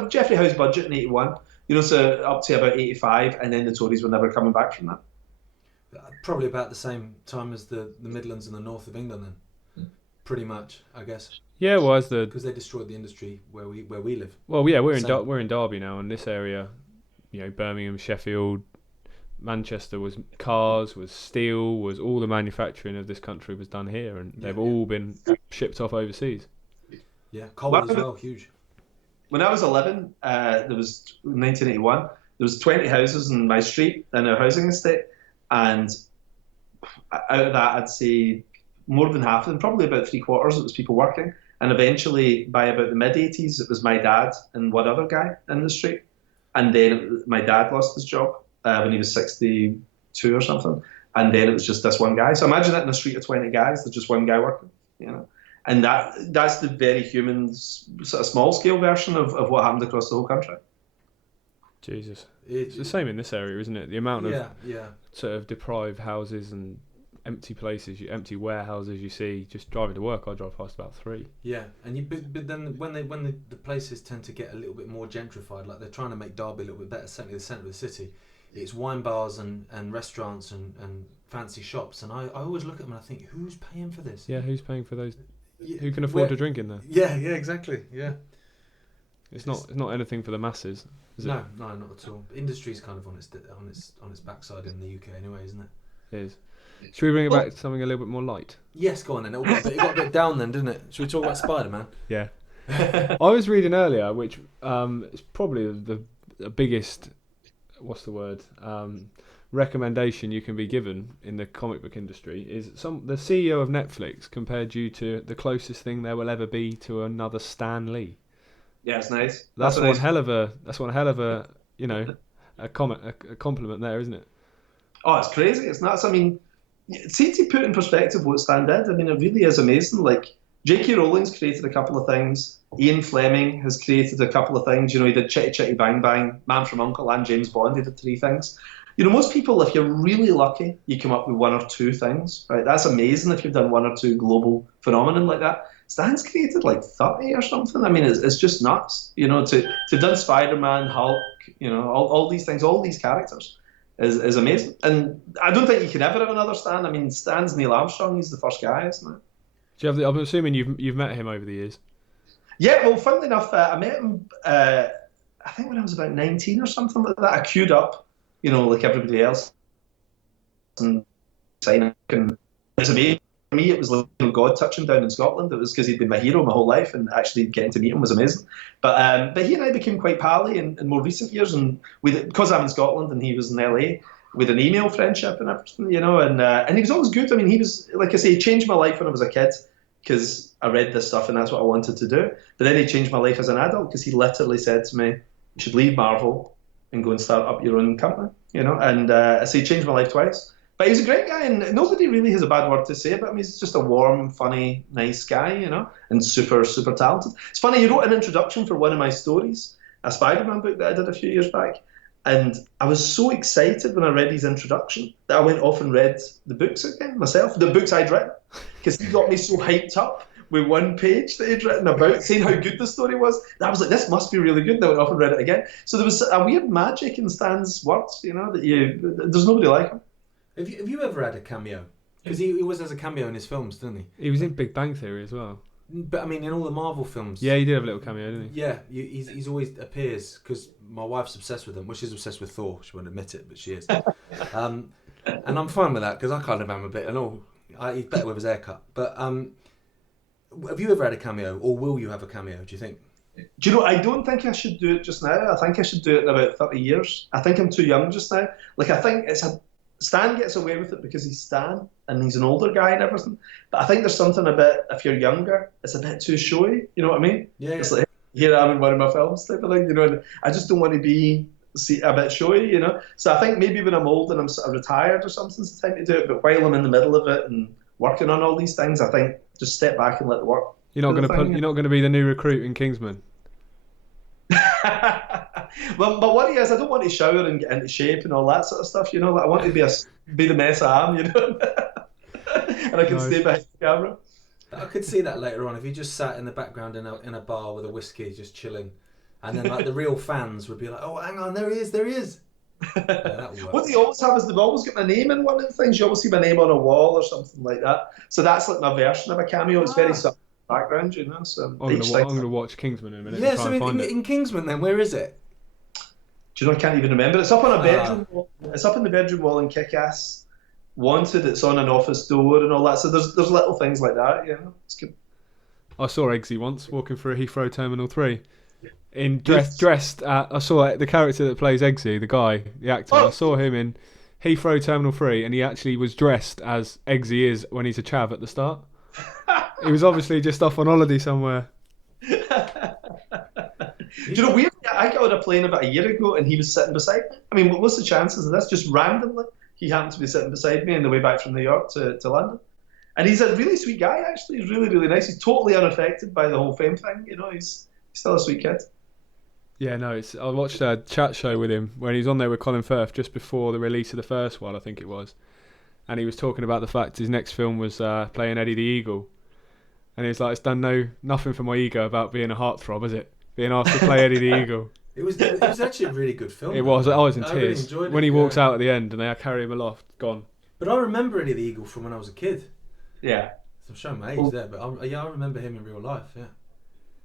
Geoffrey Howe's budget in 81, so up to about 85, and then the Tories were never coming back from that. Probably about the same time as the Midlands and the north of England then. Pretty much, I guess. Yeah, well, because they destroyed the industry where we live. Well, yeah, we're in Derby now, and this area, Birmingham, Sheffield, Manchester was cars, was steel, was all the manufacturing of this country was done here, and they've all been shipped off overseas. Yeah, coal as well, huge. When I was 11, there was 1981. There was 20 houses in my street in our housing estate, and out of that, I'd say more than half of them, probably about 3/4, it was people working. And eventually, by about the mid-80s, it was my dad and one other guy in the street. And then my dad lost his job when he was 62 or something. And then it was just this one guy. So imagine that in a street of 20 guys, there's just one guy working, And that's the very human, sort of small-scale version of what happened across the whole country. Jesus. It's the same in this area, isn't it? The amount of sort of deprived houses and empty places, empty warehouses you see. Just driving to work, I drive past about 3. Yeah, and but then when the places tend to get a little bit more gentrified, like they're trying to make Derby a little bit better, certainly the centre of the city, it's wine bars and restaurants and fancy shops, and I always look at them and I think, who's paying for this? Yeah, who's paying for those? Yeah, Who can afford to drink in there? Yeah, exactly. Yeah, It's not anything for the masses, is it? No, not at all. Industry's kind of on its backside in the UK anyway, isn't it? It is. Should we bring it back to something a little bit more light? Yes, go on then. It got a bit down then, didn't it? Should we talk about Spider-Man? Yeah. I was reading earlier, which is probably the biggest, what's the word, recommendation you can be given in the comic book industry is the CEO of Netflix compared you to the closest thing there will ever be to another Stan Lee. Yeah, it's nice. That's one hell of a you know, a compliment there, isn't it? Oh, it's crazy. It's nuts. I mean, see to put in perspective what Stan did. I mean, it really is amazing. Like, J.K. Rowling's created a couple of things. Ian Fleming has created a couple of things. You know, he did Chitty Chitty Bang Bang, Man from U.N.C.L.E. and James Bond. He did 3 things. You know, most people, if you're really lucky, you come up with 1 or 2 things, right? That's amazing if you've done 1 or 2 global phenomenon like that. Stan's created like 30 or something. I mean, it's just nuts. You know, to done Spider-Man, Hulk, you know, all these things, all these characters is amazing. And I don't think you can ever have another Stan. I mean, Stan's Neil Armstrong. He's the first guy, isn't it? Do you have I'm assuming you've met him over the years. Yeah, well, funnily enough, I met him, I think when I was about 19 or something like that. I queued up, you know, like everybody else, and signing. And it's amazing. For me, it was like, you know, God touching down in Scotland. It was because he'd been my hero my whole life, and actually getting to meet him was amazing. But he and I became quite pally in more recent years, and because I'm in Scotland and he was in LA, with an email friendship and everything, you know, and he was always good. I mean, he was, like I say, he changed my life when I was a kid because I read this stuff and that's what I wanted to do. But then he changed my life as an adult because he literally said to me, you should leave Marvel and go and start up your own company, you know, and so he changed my life twice. But he's a great guy, and nobody really has a bad word to say about him. He's just a warm, funny, nice guy, you know, and super, super talented. It's funny, he wrote an introduction for one of my stories, a Spider-Man book that I did a few years back, and I was so excited when I read his introduction that I went off and read the books again myself, the books I'd written, because he got me so hyped up with one page that he'd written about saying how good the story was. And I was like, this must be really good. And I went off and read it again. So there was a weird magic in Stan's words, you know, that there's nobody like him. Have you ever had a cameo? Because he always has a cameo in his films, doesn't he? He was in Big Bang Theory as well. But I mean, in all the Marvel films. Yeah, he did have a little cameo, didn't he? Yeah, he's always appears because my wife's obsessed with him. Well, she's obsessed with Thor. She won't admit it, but she is. And I'm fine with that because I kind of am a bit. And he's better with his haircut. But have you ever had a cameo, or will you have a cameo? Do you think? Do you know, I don't think I should do it just now. I think I should do it in about 30 years. I think I'm too young just now. Like, I think Stan gets away with it because he's Stan and he's an older guy and everything. But I think there's something a bit, if you're younger, it's a bit too showy. You know what I mean? Yeah. It's like, here I am in one of my films type of thing, you know, and I just don't want to be a bit showy, you know. So I think maybe when I'm old and I'm sort of retired or something, it's the time to do it. But while I'm in the middle of it and working on all these things, I think just step back and let the work. You're not going to be the new recruit in Kingsman. Well, my worry is I don't want to shower and get into shape and all that sort of stuff, you know. Like, I want to be the mess I am, you know. And I can stay behind the camera. I could see that later on if you just sat in the background in a bar with a whiskey, just chilling, and then like the real fans would be like, "Oh, hang on, there he is." Yeah, what they always have is they've always got my name in one of the things. You always see my name on a wall or something like that. So that's like my version of a cameo. It's very subtle background, you know. So I'm going to watch Kingsman in a minute. Yeah, so in Kingsman, then where is it? Do you know? I can't even remember. It's up on a bedroom wall. It's up in the bedroom wall in Kick-Ass. Wanted. It's on an office door and all that. So there's little things like that. You know, it's good. I saw Eggsy once walking through Heathrow Terminal 3. Dressed. I saw the character that plays Eggsy, the guy, the actor. I saw him in Heathrow Terminal 3, and he actually was dressed as Eggsy is when he's a chav at the start. He was obviously just off on holiday somewhere. Do you know, weirdly, I got on a plane about a year ago and he was sitting beside me. I mean, what's the chances of this? Just randomly, he happened to be sitting beside me on the way back from New York to London. And he's a really sweet guy, actually. He's really, really nice. He's totally unaffected by the whole fame thing. You know, he's still a sweet kid. Yeah, no, I watched a chat show with him when he was on there with Colin Firth just before the release of the first one, I think it was. And he was talking about the fact his next film was playing Eddie the Eagle. And he was like, it's done nothing for my ego about being a heartthrob, is it? Being asked to play Eddie the Eagle. It was actually a really good film. It was. I was in I really tears enjoyed when it, he walks yeah. out at the end and they carry him aloft. Gone. But I remember Eddie the Eagle from when I was a kid. Yeah. So I'm showing my age there, but I remember him in real life. Yeah.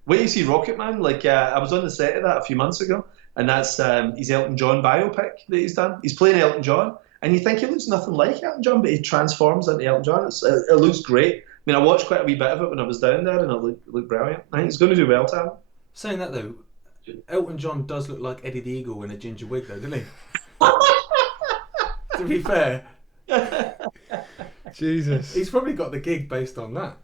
Wait till you see Rocket Man. Like I was on the set of that a few months ago, and that's his Elton John biopic that he's done. He's playing Elton John, and you think he looks nothing like Elton John, but he transforms into Elton John. It looks great. I mean, I watched quite a wee bit of it when I was down there, and it looked brilliant. I think he's going to do well, Tam. Saying that though, Elton John does look like Eddie the Eagle in a ginger wig, though, doesn't he? To be fair, Jesus. he's probably got the gig based on that.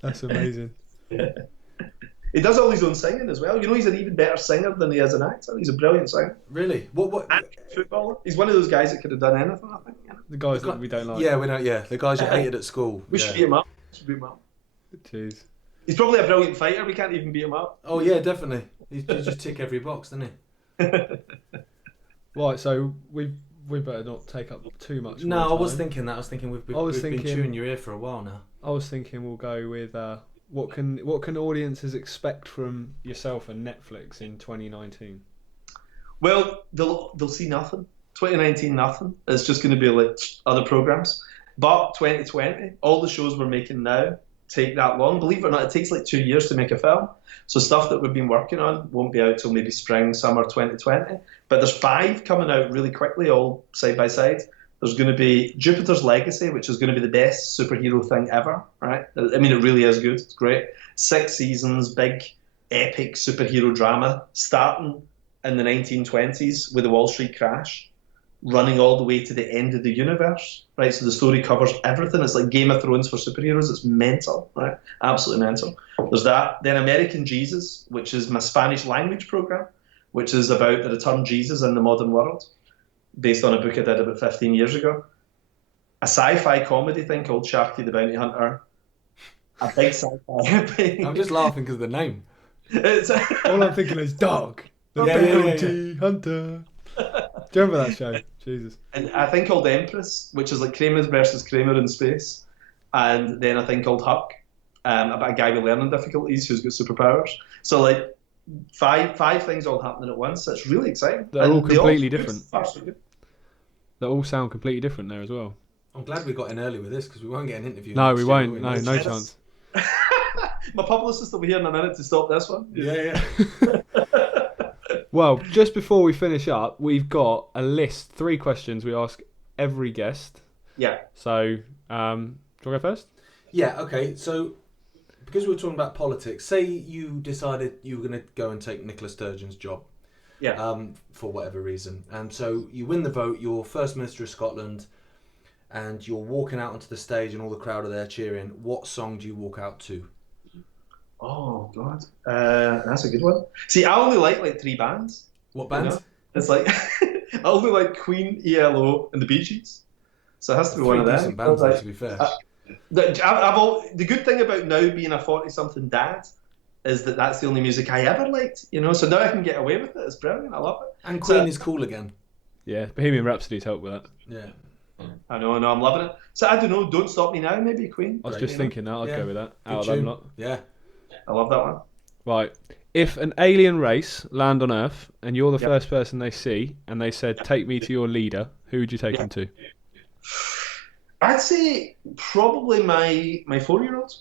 That's amazing. He does all his own singing as well. You know, he's an even better singer than he is an actor. He's a brilliant singer. Really? What? And footballer. He's one of those guys that could have done anything, I think. The guys that we don't like. Yeah, we know. Yeah, the guys you hated at school. We should beat him up. Jeez. He's probably a brilliant fighter. We can't even beat him up. Oh yeah, definitely. He just tick every box, doesn't he? Right, so we better not take up too much. No, more I was time. thinking that. I was thinking we've been thinking- chewing your ear for a while now. I was thinking we'll go with what can audiences expect from yourself and Netflix in 2019? Well, they'll see nothing. 2019, nothing. It's just going to be like other programs. But 2020, all the shows we're making now take that long. Believe it or not, it takes like 2 years to make a film. So stuff that we've been working on won't be out till maybe spring, summer 2020. But there's 5 coming out really quickly, all side by side. There's going to be Jupiter's Legacy, which is going to be the best superhero thing ever, right? I mean, it really is good. It's great. 6 seasons, big, epic superhero drama, starting in the 1920s with the Wall Street crash, running all the way to the end of the universe, right? So the story covers everything. It's like Game of Thrones for superheroes. It's mental, right? Absolutely mental. There's that. Then American Jesus, which is my Spanish language program, which is about the return Jesus in the modern world, based on a book I did about 15 years ago. A sci-fi comedy thing called Sharky the Bounty Hunter. A big sci-fi. I'm just laughing because of the name. It's All I'm thinking is dog. The Yeah, yeah, bounty hunter. Do you remember that show? Jesus. and a thing called Empress, which is like Kramer versus Kramer in space. And then a thing called Huck, about a guy with learning difficulties who's got superpowers. So like five things all happening at once. It's really exciting. They're And all they completely so different. far, so good. They all sound completely different there as well. I'm glad we got in early with this because we won't get an interview. No, next we year, won't. will No, no chance. My publicist will be here in a minute to stop this one. Yeah. Well, just before we finish up, we've got a list, 3 questions we ask every guest. Yeah. So, do you want to go first? Yeah, okay. So, because we were talking about politics, say you decided you were going to go and take Nicola Sturgeon's job. Yeah. For whatever reason. And so you win the vote, you're First Minister of Scotland, and you're walking out onto the stage and all the crowd are there cheering. What song do you walk out to? Oh God, that's a good one. See, I only like 3 bands. What band? You know? It's like I only like Queen, ELO, and the Bee Gees. So it has to be one of them. Decent bands, though, to be fair. The good thing about now being a 40-something dad is that that's the only music I ever liked. You know, so now I can get away with it. It's brilliant. I love it. And Queen is cool again. Yeah, Bohemian Rhapsody's helped with that. Yeah. I know, I'm loving it. So I don't know. Don't Stop Me Now, maybe Queen. I was Great, just you thinking that. I'd Yeah. go with that. Good Out of them tune. lot. Yeah. I love that one. Right. If an alien race land on Earth and you're the Yep. first person they see and they said, take me to your leader, who would you take them to? I'd say probably my 4-year-old.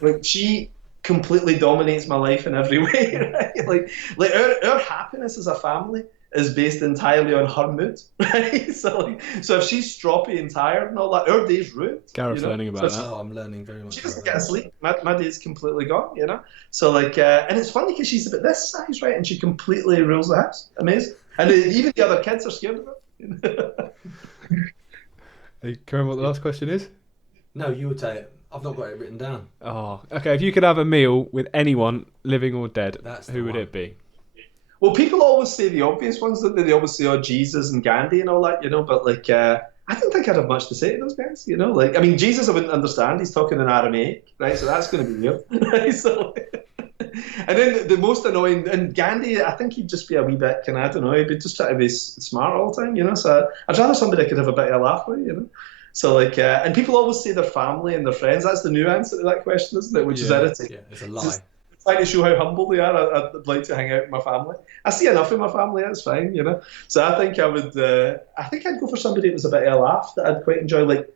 Like she completely dominates my life in every way. Right? Like our happiness as a family is based entirely on her mood. Right? So if she's stroppy and tired and all that, our day's ruined. Gareth's learning about that. Oh, I'm learning very much. She doesn't about get that. asleep. My day's completely gone, you know? So, and it's funny because she's about this size, right? And she completely rules the house. Amazing. And even the other kids are scared of her. Hey, can you remember what the last question is? No, you would take it. I've not got it written down. Oh, okay. If you could have a meal with anyone, living or dead, That's the who would one. it be? Well, people always say the obvious ones, don't they? They always say, oh, Jesus and Gandhi and all that, you know? But, I don't think I'd have much to say to those guys, you know? Like, I mean, Jesus I wouldn't understand. He's talking in Aramaic, right? So that's going to be weird. Right? So, and then the most annoying, and Gandhi, I think he'd just be a wee bit, I don't know, he'd be just trying to be smart all the time, you know? So I'd rather somebody I could have a bit of a laugh with, you know? So, and people always say their family and their friends. That's the new answer to that question, isn't it? Which is irritating. Yeah, it's a lie. trying to show how humble they are. I'd like to hang out with my family. I see enough of my family. That's fine, you know. So I think I would. I think I'd go for somebody that was a bit of a laugh that I'd quite enjoy. Like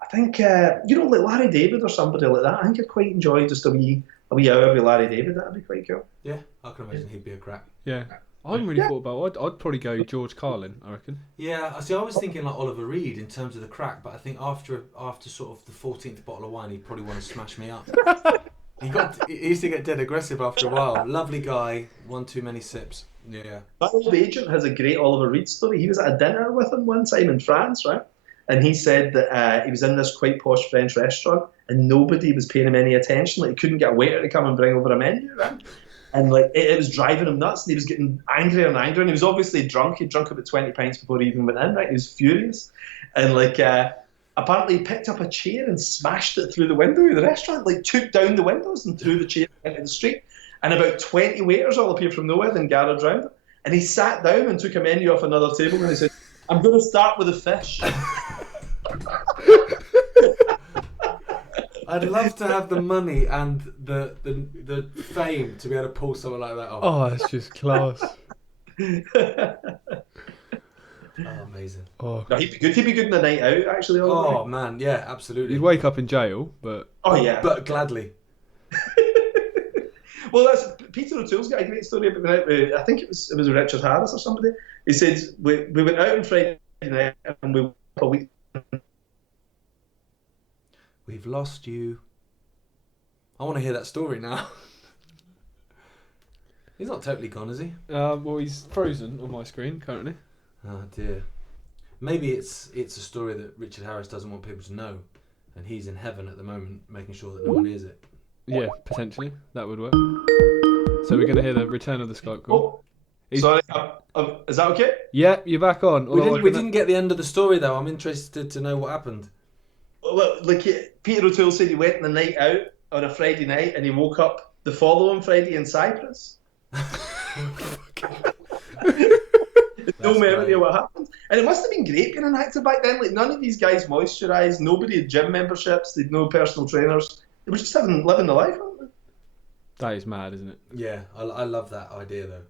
I think like Larry David or somebody like that. I think I'd quite enjoy just a wee hour with Larry David. That'd be quite cool. Yeah, I can imagine he'd be a crack. Yeah. I haven't really thought about. I'd probably go George Carlin. I reckon. Yeah, I was thinking like Oliver Reed in terms of the crack, but I think after sort of the 14th bottle of wine, he'd probably want to smash me up. He used to get dead aggressive after a while. Lovely guy, one too many sips. Yeah. My old agent has a great Oliver Reed story. He was at a dinner with him one time in France, right? And he said that he was in this quite posh French restaurant and nobody was paying him any attention. Like he couldn't get a waiter to come and bring over a menu, right? And like it was driving him nuts, and he was getting angrier and angrier. And he was obviously drunk. He'd drunk about 20 pints before he even went in. Right, he was furious, and like apparently he picked up a chair and smashed it through the window of the restaurant. Like took down the windows and threw the chair into the street. And about 20 waiters all appeared from nowhere, then gathered round him. And he sat down and took a menu off another table, and he said, "I'm going to start with a fish." I'd love to have the money and the fame to be able to pull something like that off. Oh, it's just class. Amazing. Oh, No, he'd be good. He'd be good in the night out, actually. Oh man, yeah, absolutely. you'd wake up in jail, but but gladly. Well, that's Peter O'Toole's got a great story about the night. I think it was Richard Harris or somebody. He said we went out on Friday night and we went up a week. We've lost you. I want to hear that story now. He's not totally gone, is he? well, he's frozen on my screen currently. Oh dear. Maybe it's a story that Richard Harris doesn't want people to know, and he's in heaven at the moment, making sure that no one hears it. Yeah, potentially that would work. So we're gonna hear the return of the Skype call. Sorry, is that okay? Yeah, you're back on. We didn't get the end of the story though. I'm interested to know what happened. Well, like Peter O'Toole said, he went on the night out on a Friday night, and he woke up the following Friday in Cyprus. No memory of what happened, and it must have been great being an actor back then. Like none of these guys moisturised. Nobody had gym memberships. They'd no personal trainers. They were just living the life. Weren't they? That is mad, isn't it? Yeah, I love that idea though,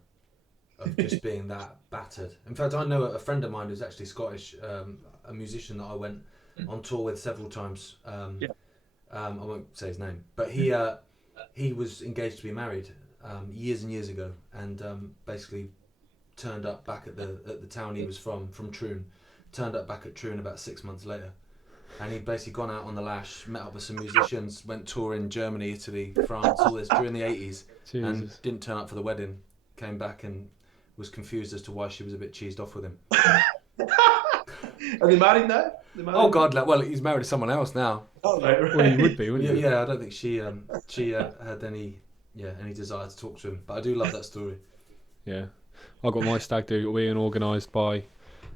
of just being that battered. In fact, I know a friend of mine who's actually Scottish, a musician that I went on tour with several times. I won't say his name, but he was engaged to be married years and years ago, and basically turned up back at the town he was from Troon. Turned up back at Troon about 6 months later, and he'd basically gone out on the lash, met up with some musicians, went touring Germany, Italy, France, all this during the 80s, and didn't turn up for the wedding. Came back and was confused as to why she was a bit cheesed off with him. Are they married now? Oh God, well, he's married to someone else now. Oh, right. Well, you would be, wouldn't you? Yeah, I don't think she had any desire to talk to him. But I do love that story. Yeah, I got my stag do being organised by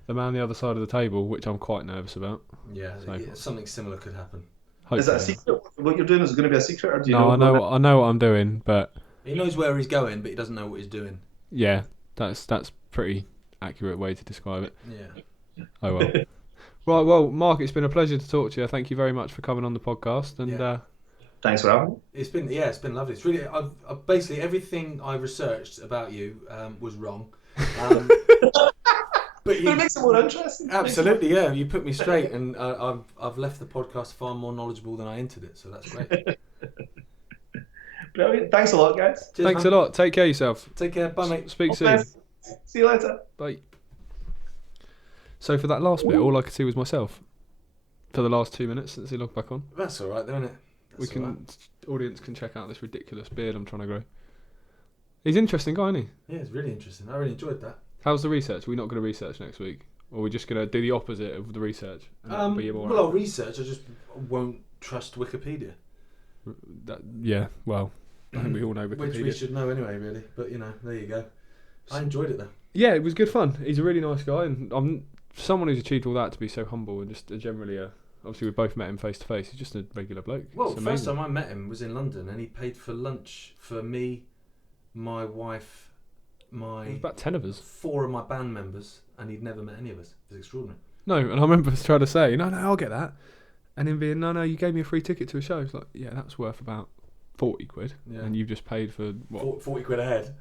the man the other side of the table, which I'm quite nervous about. Yeah, something similar could happen. Hopefully. Is that a secret? What you're doing is it going to be a secret, or do you know? I know what I'm doing, but he knows where he's going, but he doesn't know what he's doing. Yeah, that's pretty accurate way to describe it. Yeah. Oh well. Right, well, Mark, it's been a pleasure to talk to you. Thank you very much for coming on the podcast, and thanks for having me. It's been lovely. It's really, I've basically everything I researched about you was wrong. But it makes it more interesting. Absolutely, yeah. You put me straight, and I've left the podcast far more knowledgeable than I entered it. So that's great. Brilliant. Thanks a lot, guys. Cheers, thanks man. a lot. Take care of yourself. Take care. Bye, mate. Speak soon. See you later. Bye. So for that last bit, all I could see was myself for the last 2 minutes since he logged back on. That's all right, though, isn't it? Audience can check out this ridiculous beard I'm trying to grow. He's an interesting guy, isn't he? Yeah, it's really interesting. I really enjoyed that. How's the research? Are we not going to research next week? Or are we just going to do the opposite of the research? I'll research. I just won't trust Wikipedia. Yeah, well, I think we all know Wikipedia. Which we should know anyway, really. But, there you go. I enjoyed it, though. Yeah, it was good fun. He's a really nice guy, and I'm someone who's achieved all that to be so humble and just generally obviously we both met him face to face. He's just a regular bloke. Well, first time I met him was in London, and he paid for lunch for me, my wife, about 10 of us, 4 of my band members, and he'd never met any of us. It was extraordinary. No, and I remember trying to say, no, I'll get that, and him being, no, you gave me a free ticket to a show. It's like, yeah, that's worth about 40 quid, Yeah. and you've just paid for what? 40 quid a head.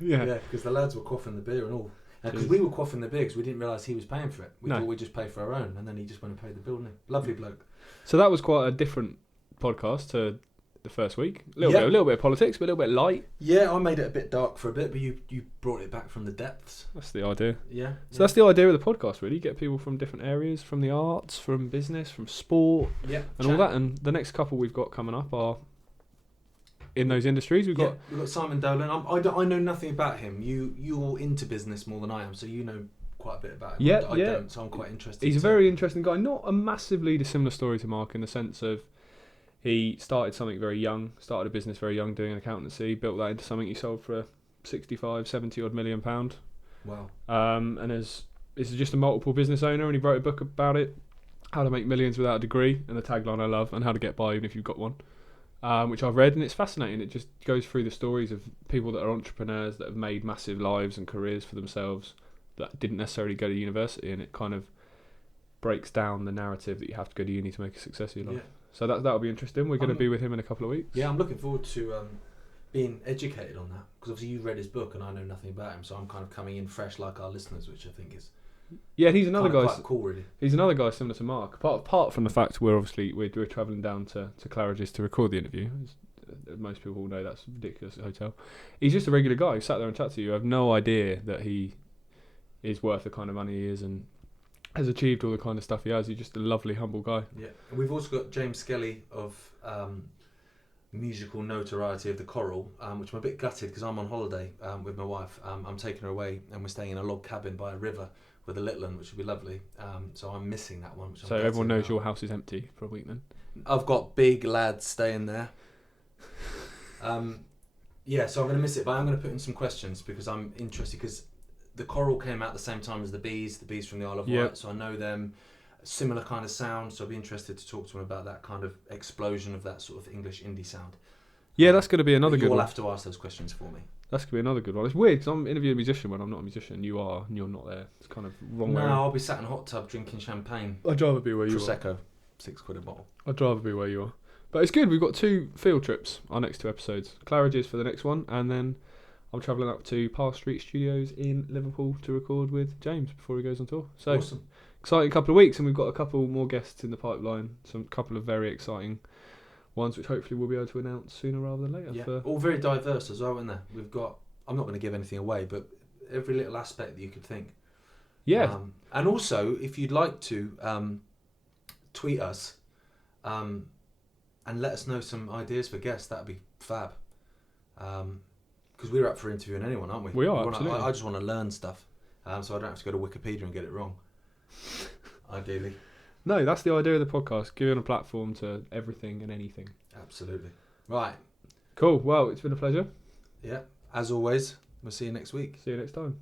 Yeah. Yeah, because the lads were quaffing the beer and all. Because Jeez. we were quaffing the beer because we didn't realise he was paying for it. We No. thought we'd just pay for our own, and then he just went and paid the bill, didn't he? Lovely bloke. So that was quite a different podcast to the first week. A Yeah. little bit of politics, but a little bit light. Yeah, I made it a bit dark for a bit, but you brought it back from the depths. That's the idea. Yeah. So that's the idea of the podcast, really. Get people from different areas, from the arts, from business, from sport, Yeah. and all that. And the next couple we've got coming up are in those industries. We've got Simon Dolan. I know nothing about him. You're into business more than I am, so you know quite a bit about him. Yeah, I yeah. don't, so I'm quite interested. He's a very interesting guy. Not a massively dissimilar story to Mark in the sense of he started something very young, started a business very young doing accountancy, built that into something he sold for 65, 70 odd million pound. Wow. And is just a multiple business owner, and he wrote a book about it, how to make millions without a degree, and the tagline I love, and how to get by even if you've got one, which I've read, and it's fascinating. It just goes through the stories of people that are entrepreneurs that have made massive lives and careers for themselves that didn't necessarily go to university, and it kind of breaks down the narrative that you have to go to uni to make a success of your life. Yeah. So that'll be interesting. We're going to be with him in a couple of weeks. Yeah, I'm looking forward to being educated on that, because obviously you read his book and I know nothing about him, so I'm kind of coming in fresh like our listeners, which I think is Yeah, he's another kind of guy. quite cool, really. He's another guy similar to Mark. Apart from the fact we're travelling down to Claridge's to record the interview. As most people know, that's a ridiculous hotel. He's just a regular guy who sat there and chat to you. I have no idea that he is worth the kind of money he is and has achieved all the kind of stuff he has. He's just a lovely, humble guy. Yeah, and we've also got James Skelly of musical notoriety of the Coral, which I'm a bit gutted because I'm on holiday with my wife. I'm taking her away and we're staying in a log cabin by a river with a little one, which would be lovely. So I'm missing that one. So everyone knows your house is empty for a week then? I've got big lads staying there. Yeah, so I'm going to miss it, but I'm going to put in some questions because I'm interested, because the Coral came out at the same time as the Bees from the Isle of Wight, so I know them. Similar kind of sound, so I'll be interested to talk to them about that kind of explosion of that sort of English indie sound. Yeah, that's going to be another good one. You'll have to ask those questions for me. That's going to be another good one. It's weird because I'm interviewing a musician when I'm not a musician. You are, and you're not there. It's kind of wrong way. No, I'll be sat in a hot tub drinking champagne. I'd rather be where you are. Prosecco, £6 a bottle. I'd rather be where you are. But it's good. We've got 2 field trips, our next 2 episodes. Claridge's for the next one, and then I'm travelling up to Park Street Studios in Liverpool to record with James before he goes on tour. So Awesome. exciting couple of weeks, and we've got a couple more guests in the pipeline. Some couple of very exciting ones, which hopefully we'll be able to announce sooner rather than later. Yeah, all very diverse as well, isn't there? We've got, I'm not going to give anything away, but every little aspect that you could think. Yeah. And also, if you'd like to tweet us and let us know some ideas for guests, that'd be fab. Because we're up for interviewing anyone, aren't we? We are, absolutely. I just want to learn stuff, so I don't have to go to Wikipedia and get it wrong. Ideally. No, that's the idea of the podcast, giving a platform to everything and anything. Absolutely. Right. Cool. Well, it's been a pleasure. Yeah. As always, we'll see you next week. See you next time.